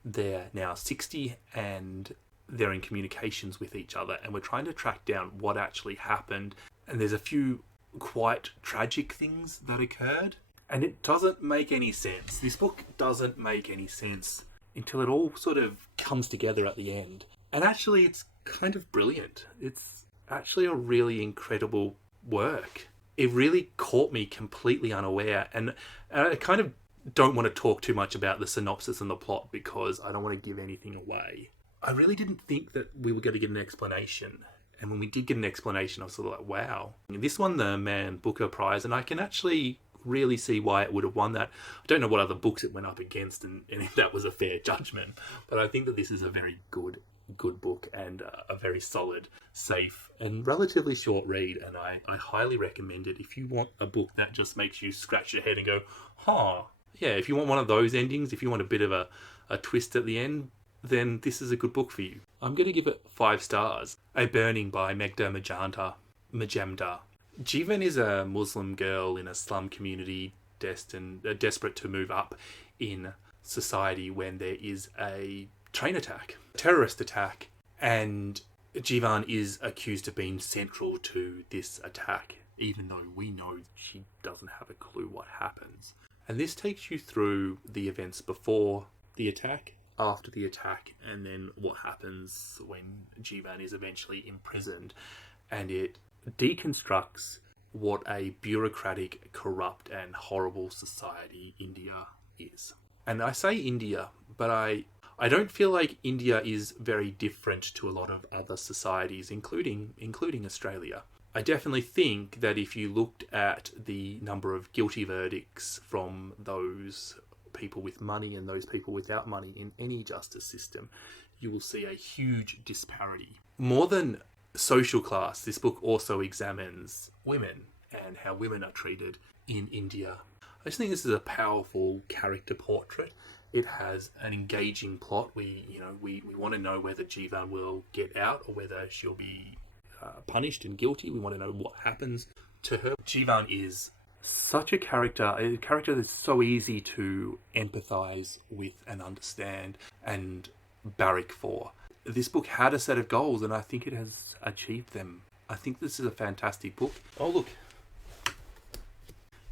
They're now 60 and they're in communications with each other, and we're trying to track down what actually happened. And there's a few quite tragic things that occurred, and it doesn't make any sense. This book doesn't make any sense until it all sort of comes together at the end. And actually, it's kind of brilliant. It's actually a really incredible work. It really caught me completely unaware, and I kind of don't want to talk too much about the synopsis and the plot because I don't want to give anything away. I really didn't think that we were going to get an explanation. And when we did get an explanation, I was sort of like, wow. This won the Man Booker Prize, and I can actually really see why it would have won that. I don't know what other books it went up against, and if that was a fair judgment. But I think that this is a very good book, and a very solid, safe, and relatively short read. And I highly recommend it if you want a book that just makes you scratch your head and go, huh. Yeah, if you want one of those endings, if you want a bit of a twist at the end, then this is a good book for you. I'm going to give it 5 stars. A Burning by Megda Majamda. Jivan is a Muslim girl in a slum community desperate to move up in society when there is a terrorist attack, and Jivan is accused of being central to this attack, even though we know she doesn't have a clue what happens. And this takes you through the events before the attack, after the attack, and then what happens when Jivan is eventually imprisoned. And it deconstructs what a bureaucratic, corrupt, and horrible society India is. And I say India, but I don't feel like India is very different to a lot of other societies, including Australia. I definitely think that if you looked at the number of guilty verdicts from those people with money and those people without money in any justice system, you will see a huge disparity. More than social class, this book also examines women and how women are treated in India. I just think this is a powerful character portrait. It has an engaging plot. We want to know whether Jivan will get out or whether she'll be punished and guilty. We want to know what happens to her. Jivan is such a character that's so easy to empathise with and understand and barrack for. This book had a set of goals, and I think it has achieved them. I think this is a fantastic book. Oh, look.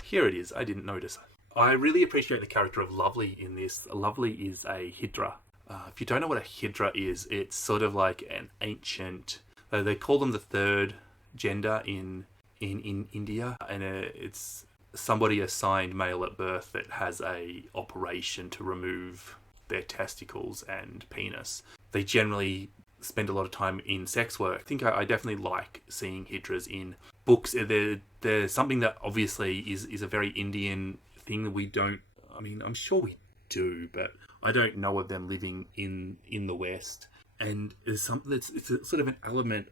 Here it is. I didn't notice. I really appreciate the character of Lovely in this. Lovely is a Hydra. If you don't know what a Hydra is, it's sort of like an ancient... They call them the third gender in India, and it's somebody assigned male at birth that has a operation to remove their testicles and penis. They generally spend a lot of time in sex work. I think I definitely like seeing Hydras in books. They're something that obviously is a very Indian thing that we don't... I mean, I'm sure we do, but I don't know of them living in the West. And it's something it's a sort of an element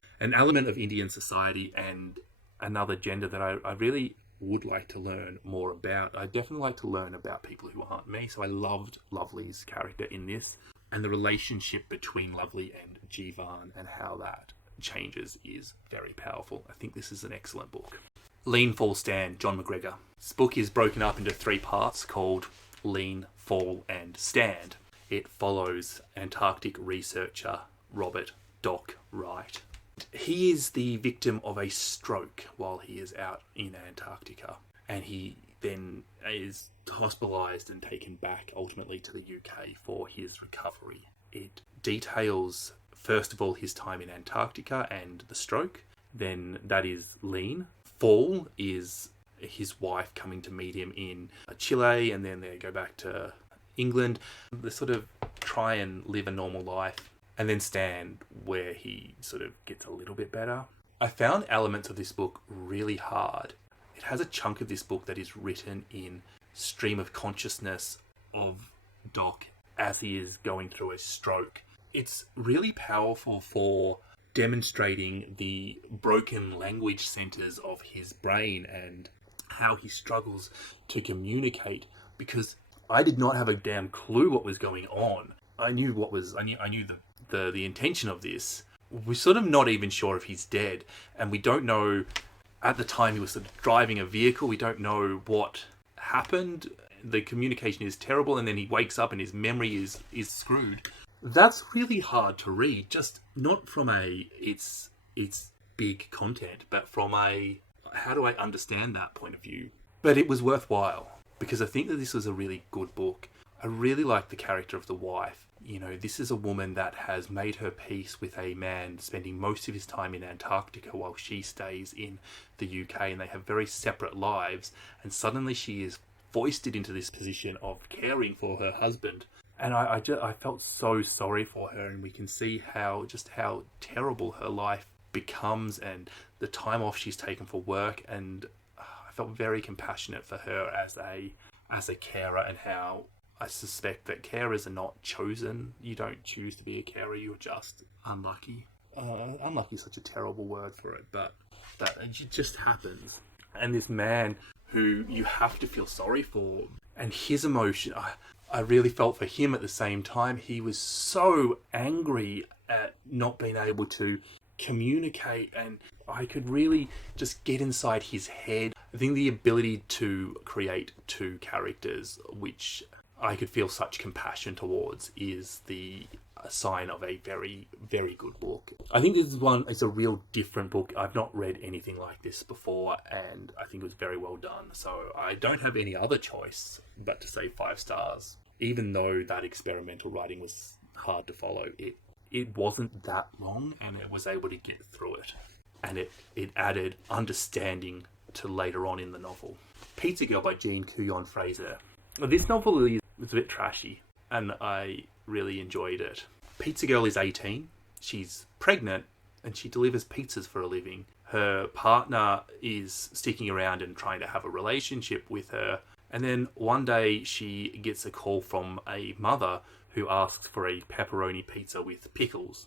of Indian society and another gender that I really would like to learn more about. I definitely like to learn about people who aren't me. So I loved Lovely's character in this, and the relationship between Lovely and Jivan and how that changes is very powerful. I think this is an excellent book. Lean, Fall, Stand, John McGregor. This book is broken up into 3 parts called Lean, Fall, and Stand. It follows Antarctic researcher Robert Doc Wright. He is the victim of a stroke while he is out in Antarctica, and he then is hospitalised and taken back ultimately to the UK for his recovery. It details, first of all, his time in Antarctica and the stroke. Then that is Lean. Fall is his wife coming to meet him in Chile, and then they go back to England. They sort of try and live a normal life. And then Stand, where he sort of gets a little bit better. I found elements of this book really hard. It has a chunk of this book that is written in stream of consciousness of Doc as he is going through a stroke. It's really powerful for demonstrating the broken language centers of his brain and how he struggles to communicate, because I did not have a damn clue what was going on. I knew the intention of this. We're sort of not even sure if he's dead, and we don't know. At the time he was sort of driving a vehicle, we don't know what happened, the communication is terrible, and then he wakes up and his memory is screwed. That's really hard to read, just not from it's big content, but from how do I understand that point of view? But it was worthwhile, because I think that this was a really good book. I really like the character of the wife. You know, this is a woman that has made her peace with a man spending most of his time in Antarctica while she stays in the UK, and they have very separate lives, and suddenly she is foisted into this position of caring for her husband. And I felt so sorry for her, and we can see how terrible her life becomes, and the time off she's taken for work, and I felt very compassionate for her as a carer, and how I suspect that carers are not chosen. You don't choose to be a carer, you're just unlucky. Unlucky is such a terrible word for it, but it just happens. And this man who you have to feel sorry for, and his emotion, I really felt for him at the same time. He was so angry at not being able to communicate, and I could really just get inside his head. I think the ability to create two characters, which I could feel such compassion towards, is the sign of a very, very good book. I think this one is a real different book. I've not read anything like this before, and I think it was very well done. So I don't have any other choice but to say 5 stars. Even though that experimental writing was hard to follow, it wasn't that long, and it was able to get through it. And it added understanding to later on in the novel. Pizza Girl by Jean Couillon Fraser. This novel is a bit trashy, and I really enjoyed it. Pizza Girl is 18. She's pregnant, and she delivers pizzas for a living. Her partner is sticking around and trying to have a relationship with her. And then one day she gets a call from a mother who asks for a pepperoni pizza with pickles.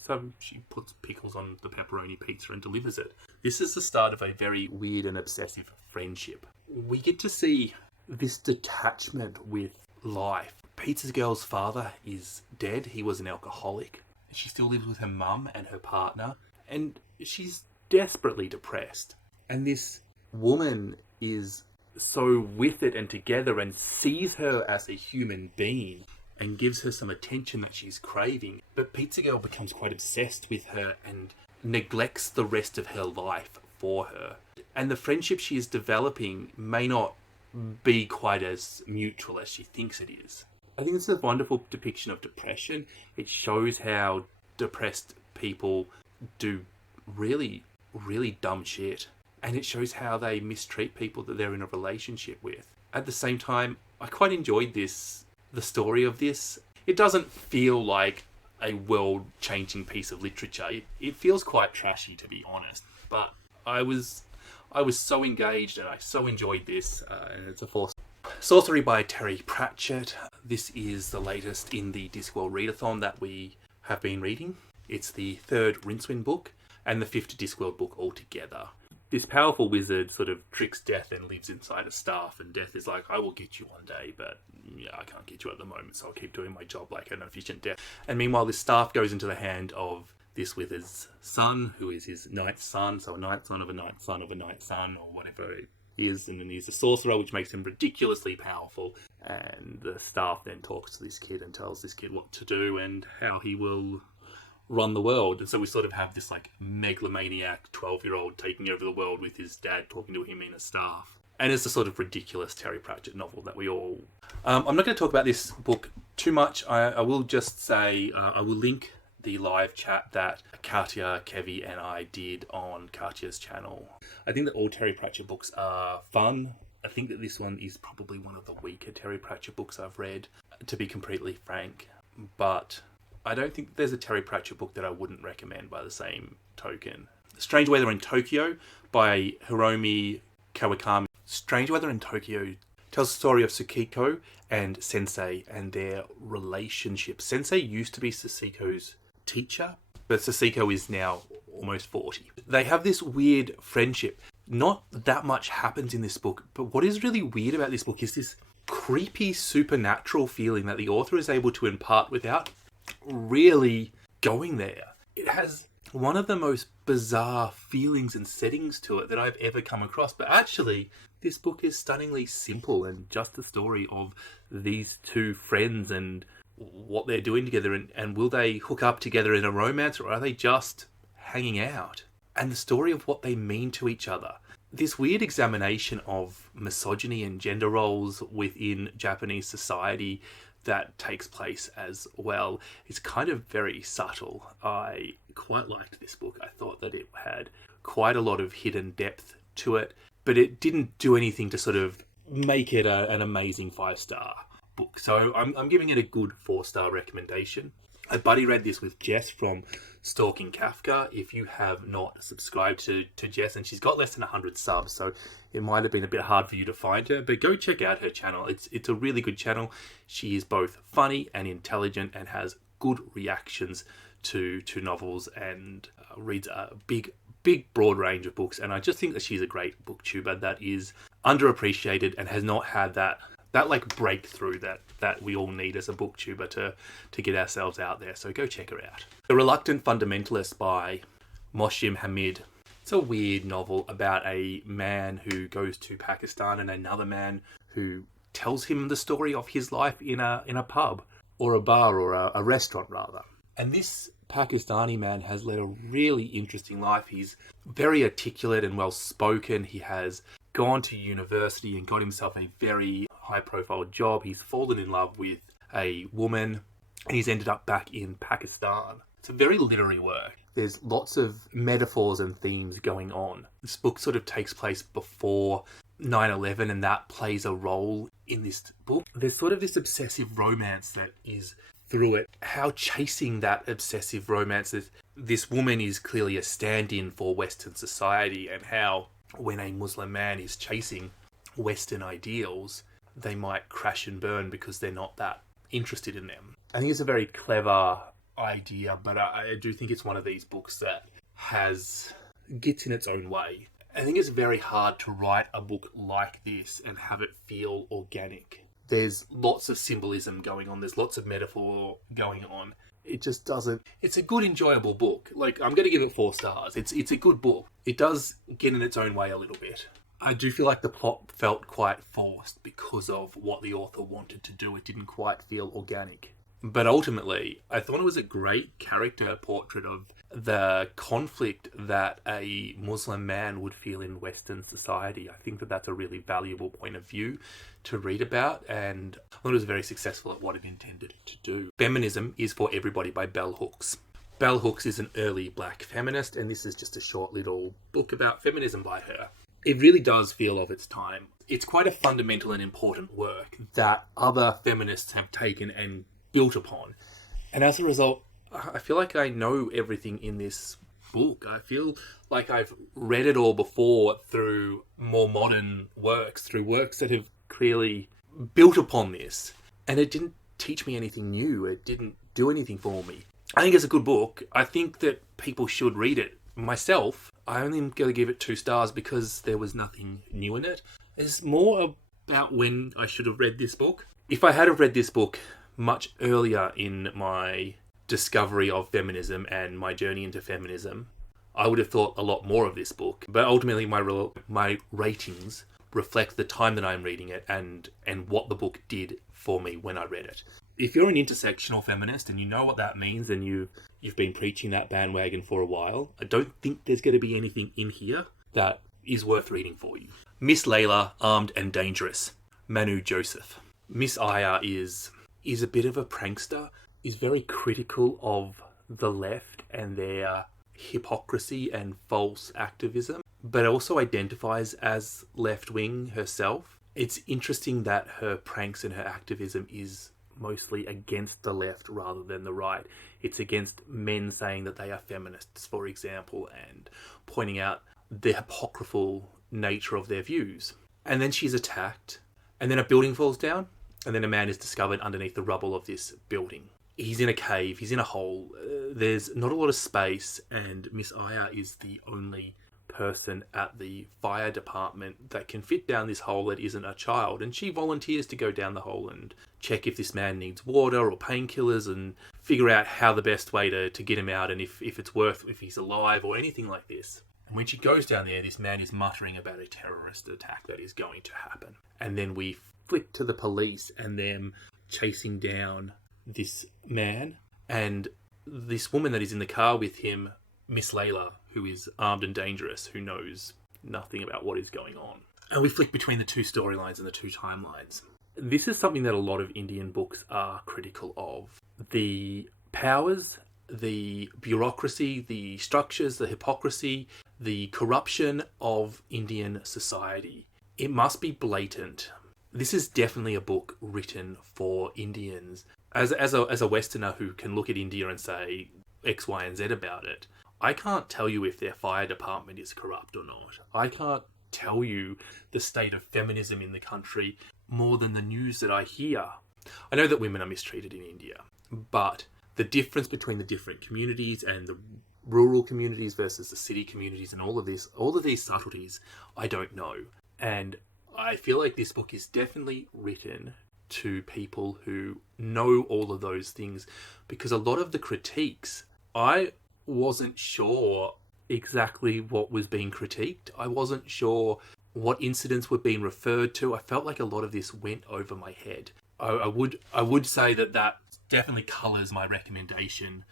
So she puts pickles on the pepperoni pizza and delivers it. This is the start of a very weird and obsessive friendship. We get to see this detachment with life. Pizza Girl's father is dead. He was an alcoholic. She still lives with her mum and her partner, and she's desperately depressed. And this woman is so with it and together, and sees her as a human being and gives her some attention that she's craving. But Pizza Girl becomes quite obsessed with her and neglects the rest of her life for her. And the friendship she is developing may not be quite as mutual as she thinks it is. I think it's a wonderful depiction of depression. It shows how depressed people do really, really dumb shit. And it shows how they mistreat people that they're in a relationship with. At the same time, I quite enjoyed the story of this. It doesn't feel like a world-changing piece of literature. It feels quite trashy, to be honest. But I was so engaged, and I so enjoyed this. And it's a force. Sorcery by Terry Pratchett. This is the latest in the Discworld Readathon that we have been reading. It's the 3rd Rincewind book and the 5th Discworld book altogether. This powerful wizard sort of tricks Death and lives inside a staff, and Death is like, I will get you one day, but yeah, I can't get you at the moment, so I'll keep doing my job like an efficient Death. And meanwhile, this staff goes into the hand of this wizard's son, who is his ninth son, so a ninth son of a ninth son of a ninth son, or whatever it is, and then he's a sorcerer, which makes him ridiculously powerful. And the staff then talks to this kid and tells this kid what to do and how he will run the world. And so we sort of have this like megalomaniac 12-year-old taking over the world with his dad talking to him in a staff. And it's a sort of ridiculous Terry Pratchett novel that we all... I'm not going to talk about this book too much. I will just say I will link the live chat that Katya, Kevi and I did on Katya's channel. I think that all Terry Pratchett books are fun. I think that this one is probably one of the weaker Terry Pratchett books I've read, to be completely frank. But I don't think there's a Terry Pratchett book that I wouldn't recommend by the same token. Strange Weather in Tokyo by Hiromi Kawakami. Strange Weather in Tokyo tells the story of Tsukiko and Sensei and their relationship. Sensei used to be Sasiko's teacher, but Sasiko is now almost 40. They have this weird friendship. Not that much happens in this book, but what is really weird about this book is this creepy supernatural feeling that the author is able to impart without really going there. It has one of the most bizarre feelings and settings to it that I've ever come across. But actually, this book is stunningly simple and just the story of these two friends and what they're doing together, and will they hook up together in a romance, or are they just hanging out? And the story of what they mean to each other. This weird examination of misogyny and gender roles within Japanese society that takes place as well is kind of very subtle. I quite liked this book. I thought that it had quite a lot of hidden depth to it, but it didn't do anything to sort of make it an amazing 5-star book. So I'm giving it a good 4-star recommendation. I buddy read this with Jess from Stalking Kafka. If you have not subscribed to Jess, and she's got less than 100 subs, so it might have been a bit hard for you to find her, but go check out her channel. It's a really good channel. She is both funny and intelligent and has good reactions to novels, and reads a big broad range of books. And I just think that she's a great booktuber that is underappreciated and has not had that like breakthrough that we all need as a booktuber to get ourselves out there. So go check her out. The Reluctant Fundamentalist by Moshim Hamid. It's a weird novel about a man who goes to Pakistan and another man who tells him the story of his life in a pub or a bar or a restaurant rather. And this Pakistani man has led a really interesting life. He's very articulate and well spoken. He has gone to university and got himself a very high-profile job. He's fallen in love with a woman, and he's ended up back in Pakistan. It's a very literary work. There's lots of metaphors and themes going on. This book sort of takes place before 9/11, and that plays a role in this book. There's sort of this obsessive romance that is through it. How chasing that obsessive romance, this woman is clearly a stand-in for Western society, and how when a Muslim man is chasing Western ideals, they might crash and burn because they're not that interested in them. I think it's a very clever idea, but I do think it's one of these books that gets in its own way. I think it's very hard to write a book like this and have it feel organic. There's lots of symbolism going on. There's lots of metaphor going on. It just doesn't... It's a good, enjoyable book. Like, I'm going to give it 4 stars. It's a good book. It does get in its own way a little bit. I do feel like the plot felt quite forced because of what the author wanted to do. It didn't quite feel organic. But ultimately, I thought it was a great character portrait of the conflict that a Muslim man would feel in Western society. I think that that's a really valuable point of view to read about, and I thought it was very successful at what it intended to do. Feminism Is For Everybody by Bell Hooks. Bell Hooks is an early black feminist, and this is just a short little book about feminism by her. It really does feel of its time. It's quite a fundamental and important work that other feminists have taken and built upon. And as a result, I feel like I know everything in this book. I feel like I've read it all before through more modern works, through works that have clearly built upon this. And it didn't teach me anything new. It didn't do anything for me. I think it's a good book. I think that people should read it. Myself, I only am going to give it 2 stars because there was nothing new in it. It's more about when I should have read this book. If I had have read this book much earlier in my discovery of feminism and my journey into feminism, I would have thought a lot more of this book. But ultimately, my ratings reflect the time that I'm reading it and what the book did for me when I read it. If you're an intersectional feminist and you know what that means and you've been preaching that bandwagon for a while, I don't think there's going to be anything in here that is worth reading for you. Miss Layla, Armed and Dangerous, Manu Joseph. Miss Aya is a bit of a prankster, is very critical of the left and their hypocrisy and false activism, but also identifies as left-wing herself. It's interesting that her pranks and her activism is mostly against the left rather than the right. It's against men saying that they are feminists, for example, and pointing out the hypocritical nature of their views. And then she's attacked, and then a building falls down, and then a man is discovered underneath the rubble of this building. He's in a cave, he's in a hole, there's not a lot of space, and Miss Aya is the only person at the fire department that can fit down this hole that isn't a child, and she volunteers to go down the hole and check if this man needs water or painkillers and figure out how the best way to get him out and if he's alive or anything like this. And when she goes down there, this man is muttering about a terrorist attack that is going to happen. And then we flick to the police and them chasing down this man and this woman that is in the car with him, Miss Layla, who is armed and dangerous, who knows nothing about what is going on. And we flick between the two storylines and the two timelines. This is something that a lot of Indian books are critical of. The powers, the bureaucracy, the structures, the hypocrisy, the corruption of Indian society. It must be blatant. This is definitely a book written for Indians. As a Westerner who can look at India and say X, Y, and Z about it, I can't tell you if their fire department is corrupt or not. I can't tell you the state of feminism in the country more than the news that I hear. I know that women are mistreated in India, but the difference between the different communities and the rural communities versus the city communities and all of these subtleties, I don't know. And I feel like this book is definitely written to people who know all of those things, because a lot of the critiques, I wasn't sure exactly what was being critiqued. I wasn't sure what incidents were being referred to. I felt like a lot of this went over my head. I would say that definitely colours my recommendation.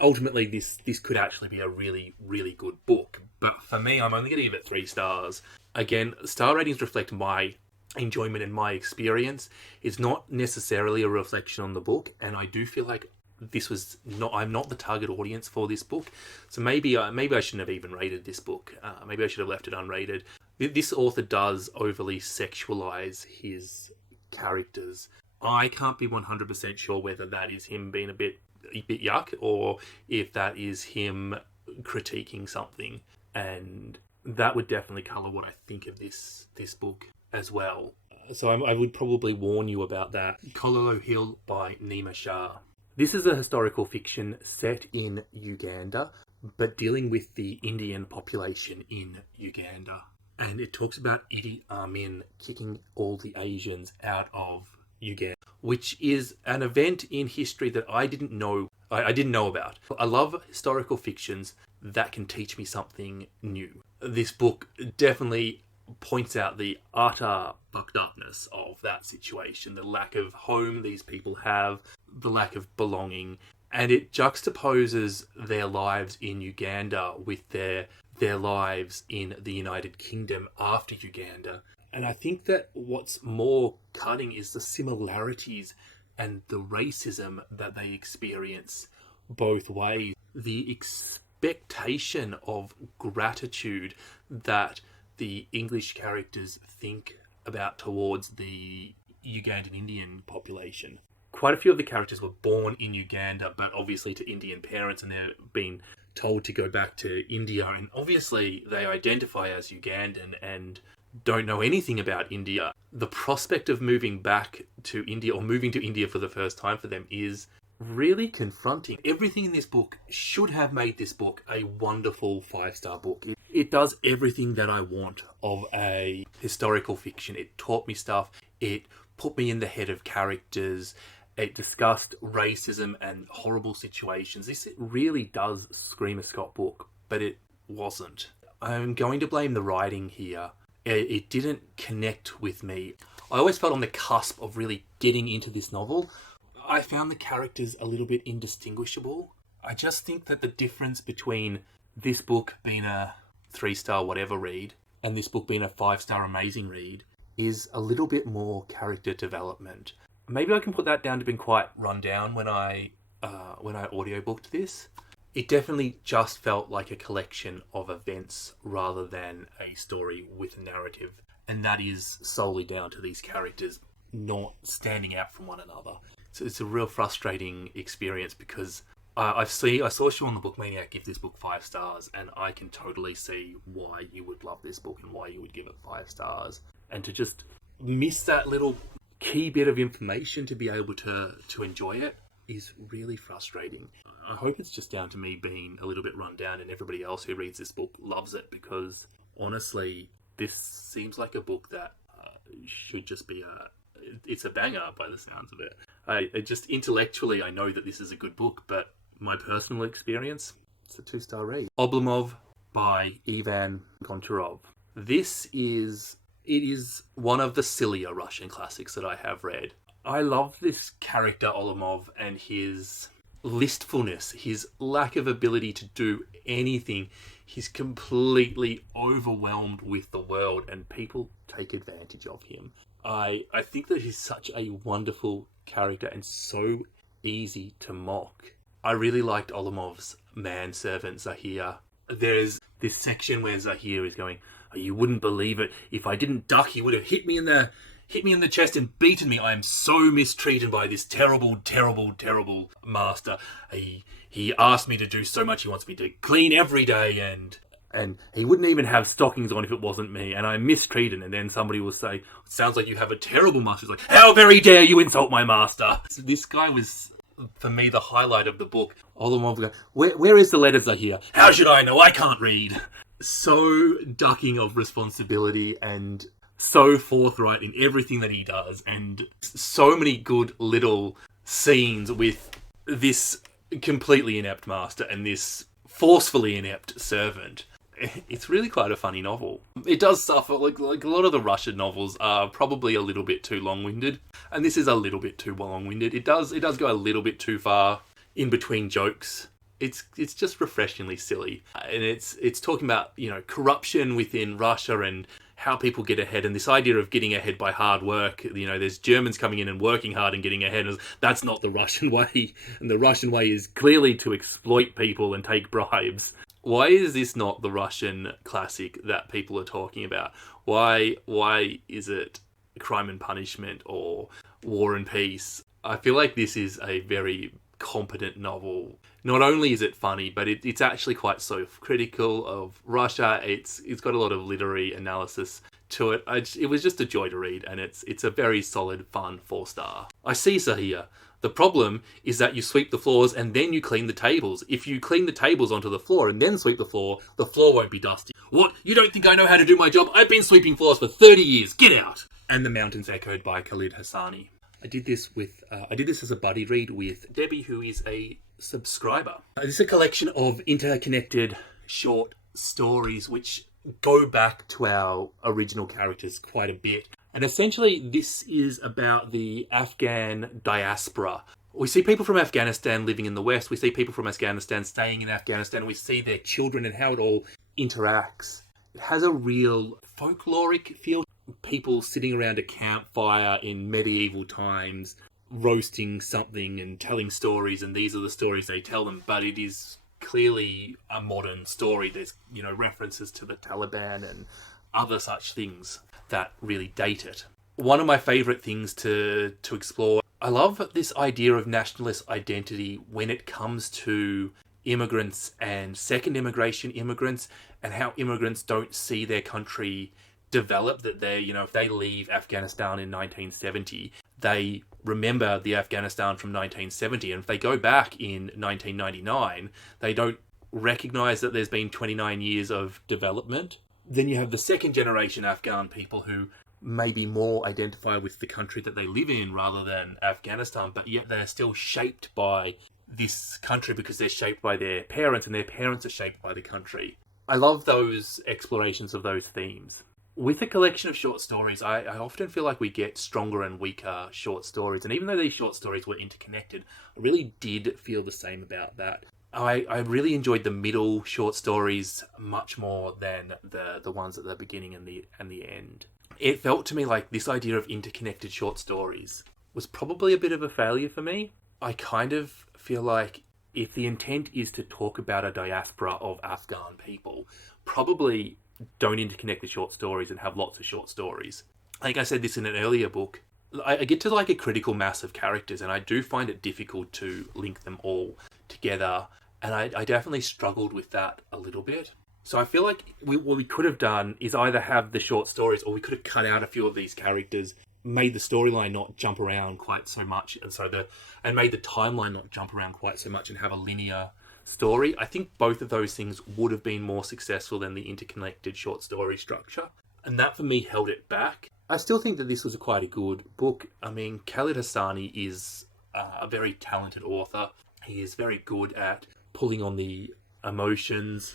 Ultimately, this could actually be a really, really good book. But for me, I'm only going to give it 3 stars. Again, star ratings reflect my enjoyment and my experience. It's not necessarily a reflection on the book, and I do feel like I'm not the target audience for this book. So maybe I shouldn't have even rated this book. Maybe I should have left it unrated. This author does overly sexualize his characters. I can't be 100% sure whether that is him being a bit yuck or if that is him critiquing something, and that would definitely colour what I think of this book as well. So I would probably warn you about that. Kololo Hill by Neema Shah. This is a historical fiction set in Uganda, but dealing with the Indian population in Uganda. And it talks about Idi Amin kicking all the Asians out of Uganda, which is an event in history that I didn't know about. I love historical fictions that can teach me something new. This book definitely points out the utter fucked upness of that situation, the lack of home these people have, the lack of belonging, and it juxtaposes their lives in Uganda with their lives in the United Kingdom after Uganda. And I think that what's more cutting is the similarities and the racism that they experience both ways. The expectation of gratitude that the English characters think about towards the Ugandan Indian population. Quite a few of the characters were born in Uganda, but obviously to Indian parents, and they're being told to go back to India, and obviously they identify as Ugandan and don't know anything about India. The prospect of moving back to India or moving to India for the first time for them is really confronting. Everything in this book should have made this book a wonderful 5-star book. It does everything that I want of a historical fiction. It taught me stuff. It put me in the head of characters. It discussed racism and horrible situations. This really does scream a Scott book, but it wasn't. I'm going to blame the writing here. It didn't connect with me. I always felt on the cusp of really getting into this novel. I found the characters a little bit indistinguishable. I just think that the difference between this book being a 3-star whatever read and this book being a 5-star amazing read is a little bit more character development. Maybe I can put that down to being quite run down when I audiobooked this. It definitely just felt like a collection of events rather than a story with a narrative. And that is solely down to these characters not standing out from one another. So it's a real frustrating experience because I saw Sean the Book Maniac give this book 5 stars, and I can totally see why you would love this book and why you would give it 5 stars. And to just miss that little key bit of information to be able to enjoy it, is really frustrating. I hope it's just down to me being a little bit run down and everybody else who reads this book loves it, because honestly, this seems like a book that should just be it's a banger by the sounds of it. I just intellectually, I know that this is a good book, but my personal experience, it's a 2-star read. Oblomov by Ivan Goncharov. It is one of the sillier Russian classics that I have read. I love this character Oblomov and his listfulness, his lack of ability to do anything. He's completely overwhelmed with the world and people take advantage of him. I think that he's such a wonderful character and so easy to mock. I really liked Oblomov's manservant Zahir. There's this section where Zahir is going, "Oh, you wouldn't believe it. If I didn't duck, he would have hit me in the chest and beaten me. I am so mistreated by this terrible, terrible, terrible master. He asked me to do so much. He wants me to clean every day, and he wouldn't even have stockings on if it wasn't me, and I'm mistreated." And then somebody will say, "It sounds like you have a terrible master." He's like, "How very dare you insult my master?" So this guy was, for me, the highlight of the book. Oblomov go, where is the letter, Zahir? "How should I know? I can't read." So ducking of responsibility and so forthright in everything that he does, and so many good little scenes with this completely inept master and this forcefully inept servant. It's really quite a funny novel. It does suffer, like a lot of the Russian novels are probably a little bit too long-winded, and this is a little bit too long-winded. It does go a little bit too far in between jokes. It's just refreshingly silly, and it's talking about, you know, corruption within Russia and how people get ahead, and this idea of getting ahead by hard work. You know, there's Germans coming in and working hard and getting ahead, and that's not the Russian way, and the Russian way is clearly to exploit people and take bribes. Why is this not the Russian classic that people are talking about? Why is it Crime and Punishment or War and Peace? I feel like this is a very competent novel. Not only is it funny, but it's actually quite self-critical of Russia. It's got a lot of literary analysis to it. It was just a joy to read, and it's a very solid, fun 4-star. I see, Zahir. The problem is that you sweep the floors and then you clean the tables. If you clean the tables onto the floor and then sweep the floor won't be dusty. What? You don't think I know how to do my job? I've been sweeping floors for 30 years. Get out! And The Mountains Echoed by Khalid Hassani. I did this as a buddy read with Debbie, who is a subscriber. This is a collection of interconnected short stories which go back to our original characters quite a bit. And essentially, this is about the Afghan diaspora. We see people from Afghanistan living in the West. We see people from Afghanistan staying in Afghanistan. We see their children and how it all interacts. It has a real folkloric feel. People sitting around a campfire in medieval times, roasting something and telling stories, and these are the stories they tell them. But it is clearly a modern story. There's, you know, references to the Taliban and other such things that really date it. One of my favourite things to explore, I love this idea of nationalist identity when it comes to immigrants and second immigration immigrants, and how immigrants don't see their country develop, that they, you know, if they leave Afghanistan in 1970, they remember the Afghanistan from 1970, and if they go back in 1999, they don't recognise that there's been 29 years of development. Then you have the second generation Afghan people who maybe more identify with the country that they live in rather than Afghanistan, but yet they're still shaped by this country because they're shaped by their parents, and their parents are shaped by the country. I love those explorations of those themes. With a collection of short stories, I often feel like we get stronger and weaker short stories, and even though these short stories were interconnected, I really did feel the same about that. I really enjoyed the middle short stories much more than the ones at the beginning and the end. It felt to me like this idea of interconnected short stories was probably a bit of a failure for me. I kind of feel like if the intent is to talk about a diaspora of Afghan people, probably don't interconnect the short stories and have lots of short stories. I think I said this in an earlier book. I get to like a critical mass of characters, and I do find it difficult to link them all together. And I definitely struggled with that a little bit. So I feel like what we could have done is either have the short stories, or we could have cut out a few of these characters, made the storyline not jump around quite so much, and made the timeline not jump around quite so much and have a linear story. I think both of those things would have been more successful than the interconnected short story structure, and that for me held it back. I still think that this was quite a good book. I mean, Khaled Hosseini is a very talented author. He is very good at pulling on the emotions.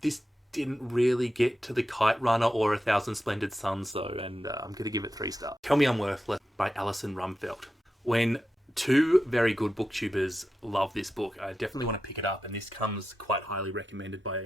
This didn't really get to the Kite Runner or A Thousand Splendid Suns though, and I'm going to give it 3 stars. Tell Me I'm Worthless by Alison Rumfeld. When 2 very good booktubers love this book, I definitely want to pick it up, and this comes quite highly recommended by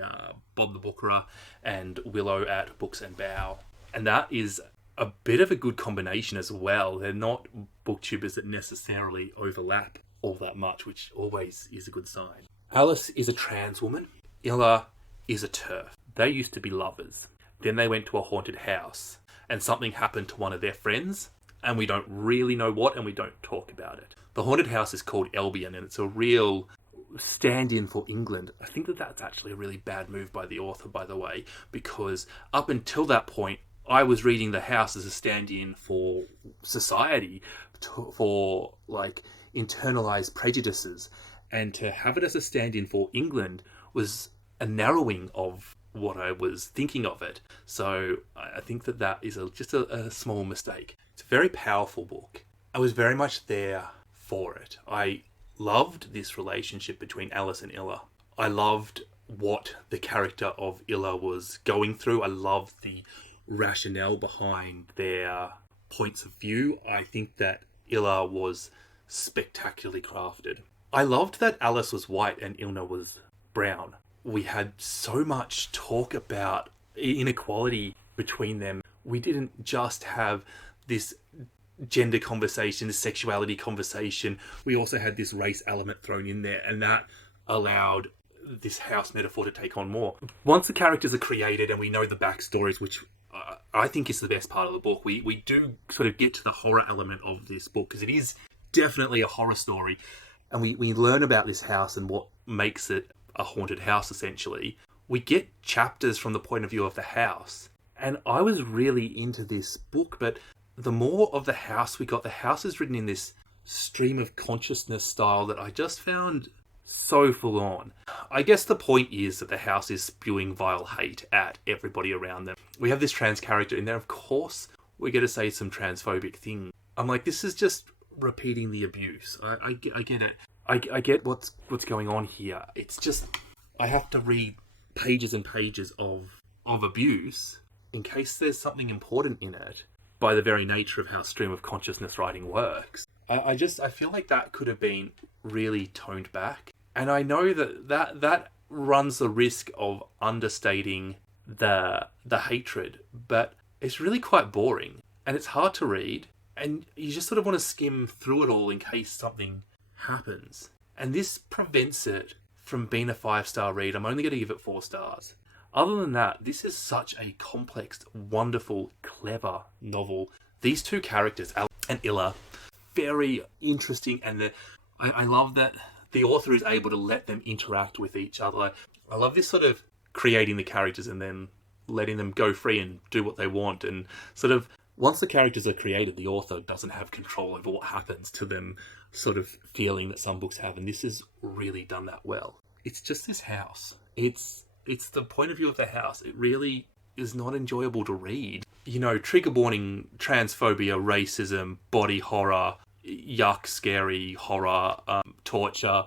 Bob the Bookerer and Willow at Books and Bow. And that is a bit of a good combination as well. They're not booktubers that necessarily overlap all that much, which always is a good sign. Alice is a trans woman. Illa is a TERF. They used to be lovers. Then they went to a haunted house, and something happened to one of their friends, and we don't really know what, and we don't talk about it. The haunted house is called Albion, and it's a real stand-in for England. I think that that's actually a really bad move by the author, by the way, because up until that point, I was reading the house as a stand-in for society, for like internalized prejudices, and to have it as a stand-in for England was a narrowing of what I was thinking of it. So I think that that is just a small mistake. It's a very powerful book. I was very much there for it. I loved this relationship between Alice and Illa. I loved what the character of Illa was going through. I loved the rationale behind their points of view. I think that Illa was spectacularly crafted. I loved that Alice was white and Ilna was brown. We had so much talk about inequality between them. We didn't just have this gender conversation, this sexuality conversation. We also had this race element thrown in there, and that allowed this house metaphor to take on more. Once the characters are created and we know the backstories, which I think is the best part of the book, we do sort of get to the horror element of this book, because it is definitely a horror story. And we learn about this house and what makes it a haunted house, essentially. We get chapters from the point of view of the house. And I was really into this book, but the more of the house we got, the house is written in this stream of consciousness style that I just found so full on. I guess the point is that the house is spewing vile hate at everybody around them. We have this trans character in there. Of course, we're going to say some transphobic things. I'm like, this is just repeating the abuse. I get it. I get what's going on here. It's just, I have to read pages and pages of abuse in case there's something important in it, by the very nature of how stream of consciousness writing works. I feel like that could have been really toned back. And I know that runs the risk of understating the hatred, but it's really quite boring and it's hard to read, and you just sort of want to skim through it all in case something happens. And this prevents it from being a 5-star read. I'm only going to give it 4 stars. Other than that, this is such a complex, wonderful, clever novel. These 2 characters, Alex and Illa, very interesting, and I love that the author is able to let them interact with each other. I love this sort of creating the characters and then letting them go free and do what they want, and sort of once the characters are created, the author doesn't have control over what happens to them, sort of feeling that some books have, and this has really done that well. It's just this house. It's the point of view of the house. It really is not enjoyable to read. You know, trigger warning, transphobia, racism, body horror, yuck, scary, horror, torture.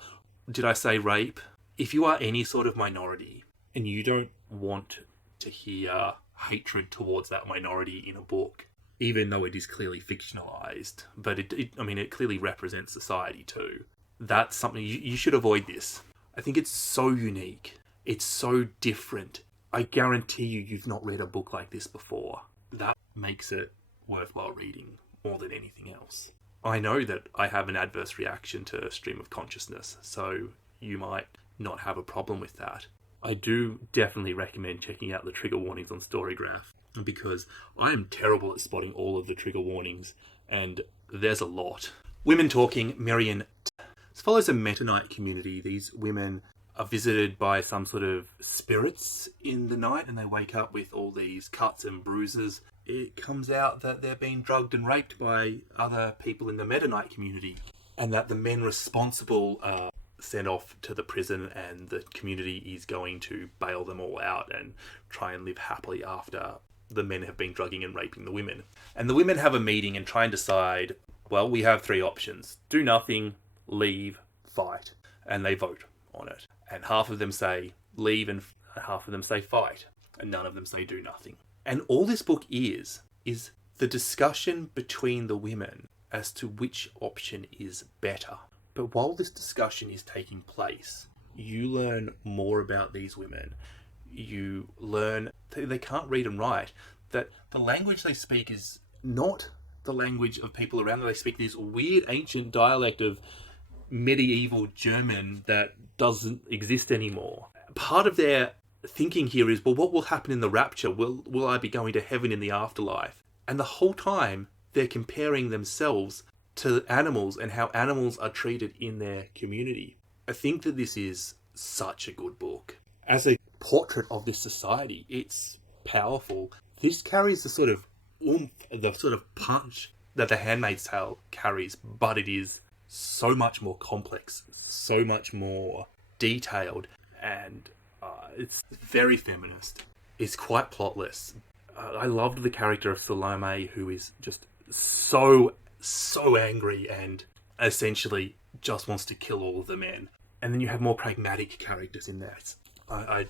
Did I say rape? If you are any sort of minority and you don't want to hear hatred towards that minority in a book, even though it is clearly fictionalized, but it clearly represents society too. That's something you should avoid this. I think it's so unique. It's so different. I guarantee you've not read a book like this before. That makes it worthwhile reading more than anything else. I know that I have an adverse reaction to stream of consciousness, so you might not have a problem with that. I do definitely recommend checking out the trigger warnings on Storygraph, because I am terrible at spotting all of the trigger warnings, and there's a lot. Women talking, Marion. This follows a Meta Knight community. These women are visited by some sort of spirits in the night, and they wake up with all these cuts and bruises. it comes out that they're being drugged and raped by other people in the Meta Knight community, and that the men responsible are sent off to the prison, and the community is going to bail them all out and try and live happily after the men have been drugging and raping the women. And the women have a meeting and try and decide, well, we have 3 options: do nothing, leave, fight. And they vote on it. And half of them say leave and half of them say fight. And none of them say do nothing. And all this book is the discussion between the women as to which option is better. But while this discussion is taking place, you learn more about these women. You learn they can't read and write, that the language they speak is not the language of people around them. They speak this weird ancient dialect of medieval German that doesn't exist anymore. Part of their thinking here is, well, what will happen in the rapture? Will I be going to heaven in the afterlife? And the whole time they're comparing themselves to animals and how animals are treated in their community. I think that this is such a good book. As a portrait of this society, it's powerful. This carries the sort of oomph, the sort of punch that The Handmaid's Tale carries, but it is so much more complex, so much more detailed, and it's very feminist. It's quite plotless. I loved the character of Swamy, who is just so angry and essentially just wants to kill all of the men. And then you have more pragmatic characters in there. I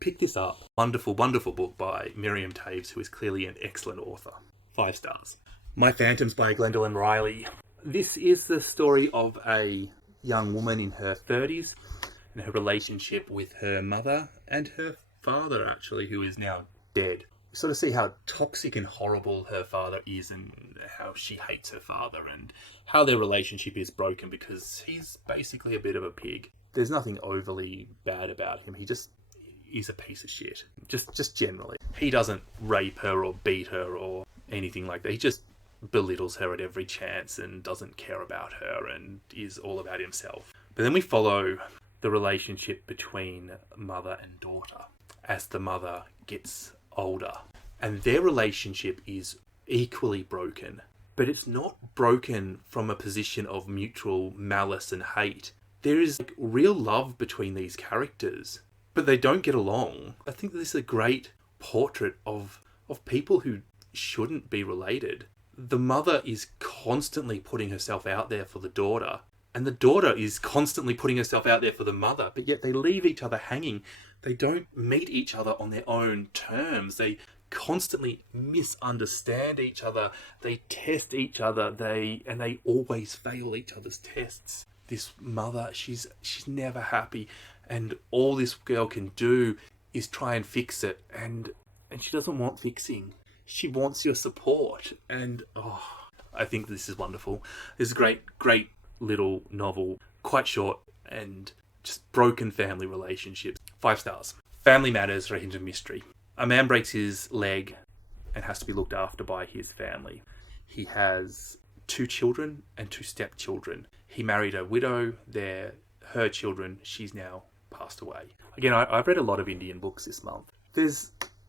picked this up. Wonderful, wonderful book by Miriam Taves, who is clearly an excellent author. 5 stars. My Phantoms by Gwendolyn Riley. This is the story of a young woman in her 30s and her relationship with her mother and her father, actually, who is now dead. You sort of see how toxic and horrible her father is and how she hates her father and how their relationship is broken because he's basically a bit of a pig. There's nothing overly bad about him. He just is a piece of shit. Just generally. He doesn't rape her or beat her or anything like that. He just belittles her at every chance and doesn't care about her and is all about himself. But then we follow the relationship between mother and daughter as the mother gets older. And their relationship is equally broken. But it's not broken from a position of mutual malice and hate. There is real love between these characters, but they don't get along. I think this is a great portrait of people who shouldn't be related. The mother is constantly putting herself out there for the daughter, and the daughter is constantly putting herself out there for the mother, but yet they leave each other hanging. They don't meet each other on their own terms. They constantly misunderstand each other. They test each other. They always fail each other's tests. This mother, she's never happy, and all this girl can do is try and fix it, and she doesn't want fixing. She wants your support, and I think this is wonderful. This is a great little novel, quite short, and just broken family relationships. 5 stars. Family Matters, Rohinton Mistry. A man breaks his leg and has to be looked after by his family. He has 2 children and 2 stepchildren. He married a widow. They're her children. She's now passed away. Again, I've read a lot of Indian books this month.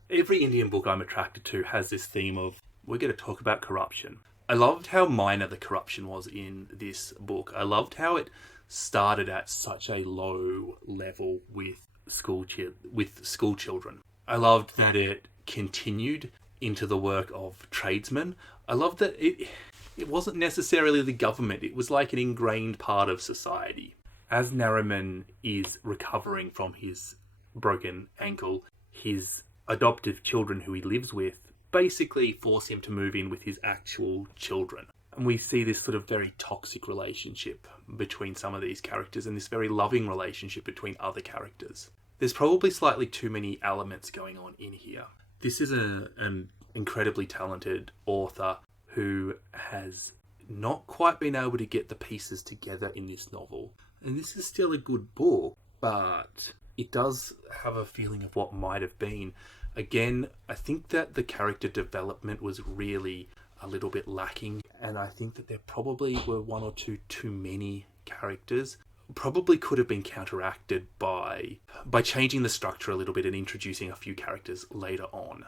Every Indian book I'm attracted to has this theme of, we're going to talk about corruption. I loved how minor the corruption was in this book. I loved how it started at such a low level with school children. I loved that it continued into the work of tradesmen. I loved that it wasn't necessarily the government. It was like an ingrained part of society. As Nariman is recovering from his broken ankle, his adoptive children who he lives with basically force him to move in with his actual children. And we see this sort of very toxic relationship between some of these characters and this very loving relationship between other characters. There's probably slightly too many elements going on in here. This is an incredibly talented author who has not quite been able to get the pieces together in this novel. And this is still a good book, but it does have a feeling of what might have been. Again, I think that the character development was really a little bit lacking, and I think that there probably were 1 or 2 too many characters. Probably could have been counteracted by changing the structure a little bit and introducing a few characters later on.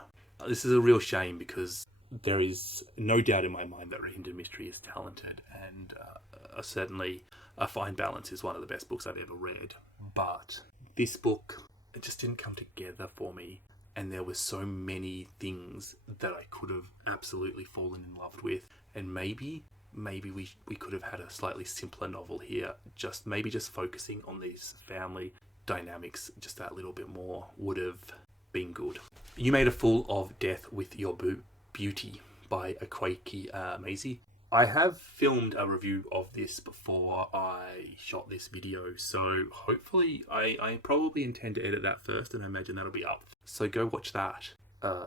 This is a real shame because there is no doubt in my mind that Rohinton Mistry is talented, and certainly A Fine Balance is one of the best books I've ever read. But this book, it just didn't come together for me, and there were so many things that I could have absolutely fallen in love with, and maybe we could have had a slightly simpler novel here, just focusing on these family dynamics just that little bit more would have been good. You Made a Fool of Death with Your Beauty by Akkad Maisie. I have filmed a review of this before I shot this video, so hopefully I probably intend to edit that first, and I imagine that'll be up. So go watch that.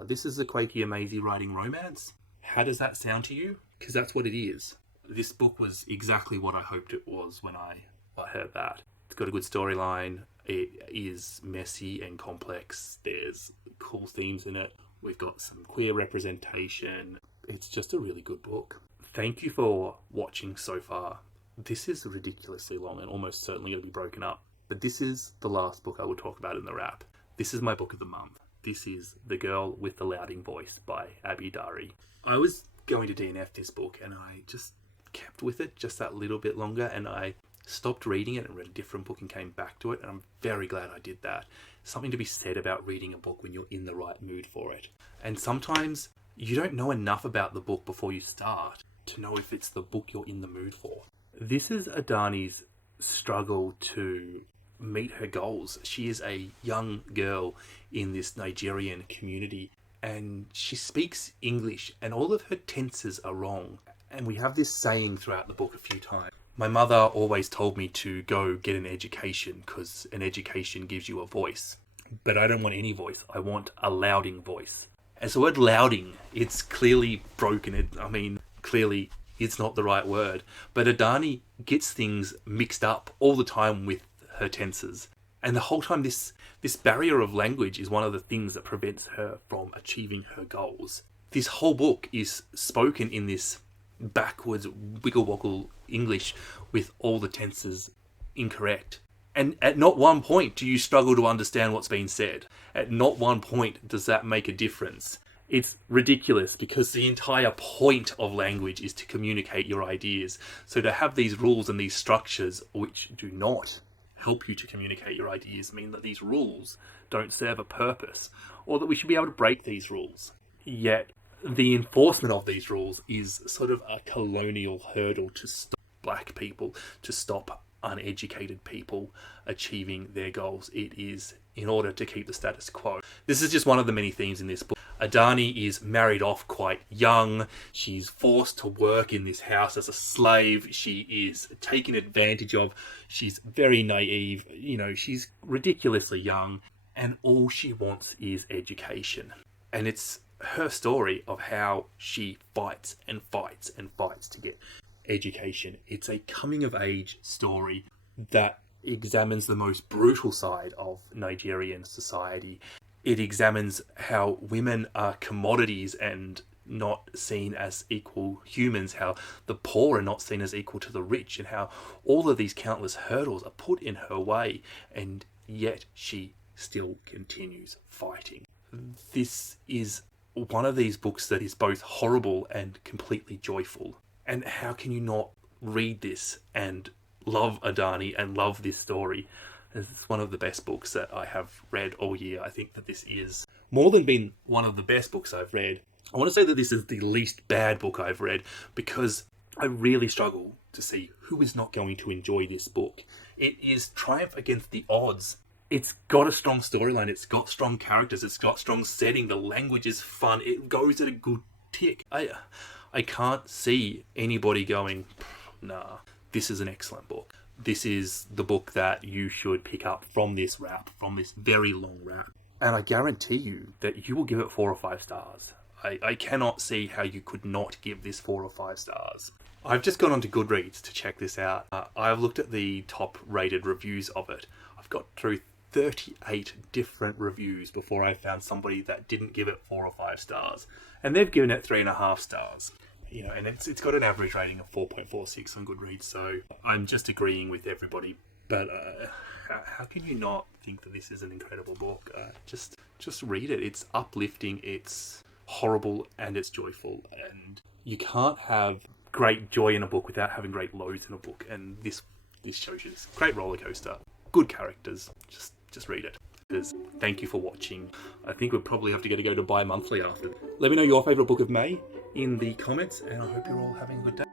This is Akkad Maisie writing romance. How does that sound to you? Because that's what it is. This book was exactly what I hoped it was when I heard that. It's got a good storyline. It is messy and complex. There's cool themes in it. We've got some queer representation. It's just a really good book. Thank you for watching so far. This is ridiculously long and almost certainly going to be broken up. But this is the last book I will talk about in the wrap. This is my book of the month. This is The Girl with the Louding Voice by Abby Dari. I was going to DNF this book and I just kept with it just that little bit longer, and I stopped reading it and read a different book and came back to it, and I'm very glad I did that. Something to be said about reading a book when you're in the right mood for it. And sometimes you don't know enough about the book before you start to know if it's the book you're in the mood for. This is Adani's struggle to meet her goals. She is a young girl in this Nigerian community, and she speaks English, and all of her tenses are wrong. And we have this saying throughout the book a few times. My mother always told me to go get an education because an education gives you a voice. But I don't want any voice. I want a louding voice. As the word louding, it's clearly broken. Clearly it's not the right word. But Adani gets things mixed up all the time with her tenses. And the whole time this barrier of language is one of the things that prevents her from achieving her goals. This whole book is spoken in this backwards wiggle-woggle English with all the tenses incorrect. And at not one point do you struggle to understand what's being said. At not one point does that make a difference. It's ridiculous because the entire point of language is to communicate your ideas. So to have these rules and these structures which do not help you to communicate your ideas mean that these rules don't serve a purpose, or that we should be able to break these rules. Yet the enforcement of these rules is sort of a colonial hurdle to stop black people, to stop uneducated people achieving their goals. It is in order to keep the status quo. This is just one of the many themes in this book. Adani is married off quite young. She's forced to work in this house as a slave. She is taken advantage of. She's very naive. She's ridiculously young. And all she wants is education. And it's her story of how she fights and fights and fights to get education. It's a coming-of-age story that examines the most brutal side of Nigerian society. It examines how women are commodities and not seen as equal humans, how the poor are not seen as equal to the rich, and how all of these countless hurdles are put in her way, and yet she still continues fighting. This is one of these books that is both horrible and completely joyful. And how can you not read this and love Adani and love this story? It's one of the best books that I have read all year. I think that this is more than being one of the best books I've read. I want to say that this is the least bad book I've read because I really struggle to see who is not going to enjoy this book. It is triumph against the odds. It's got a strong storyline, it's got strong characters, it's got strong setting, the language is fun, it goes at a good tick. I can't see anybody going, nah, this is an excellent book. This is the book that you should pick up from this wrap, from this very long wrap. And I guarantee you that you will give it 4 or 5 stars. I cannot see how you could not give this 4 or 5 stars. I've just gone onto Goodreads to check this out. I've looked at the top rated reviews of it. I've got through 38 different reviews before I found somebody that didn't give it 4 or 5 stars. And they've given it 3.5 stars. And it's got an average rating of 4.46 on Goodreads, so I'm just agreeing with everybody. But how can you not think that this is an incredible book? Just just read it. It's uplifting, it's horrible, and it's joyful. And you can't have great joy in a book without having great lows in a book. And this shows you this. Great roller coaster, good characters. Just read it. Thank you for watching. I think we'll probably have to go to bi-monthly after. Let me know your favourite book of May in the comments, and I hope you're all having a good day.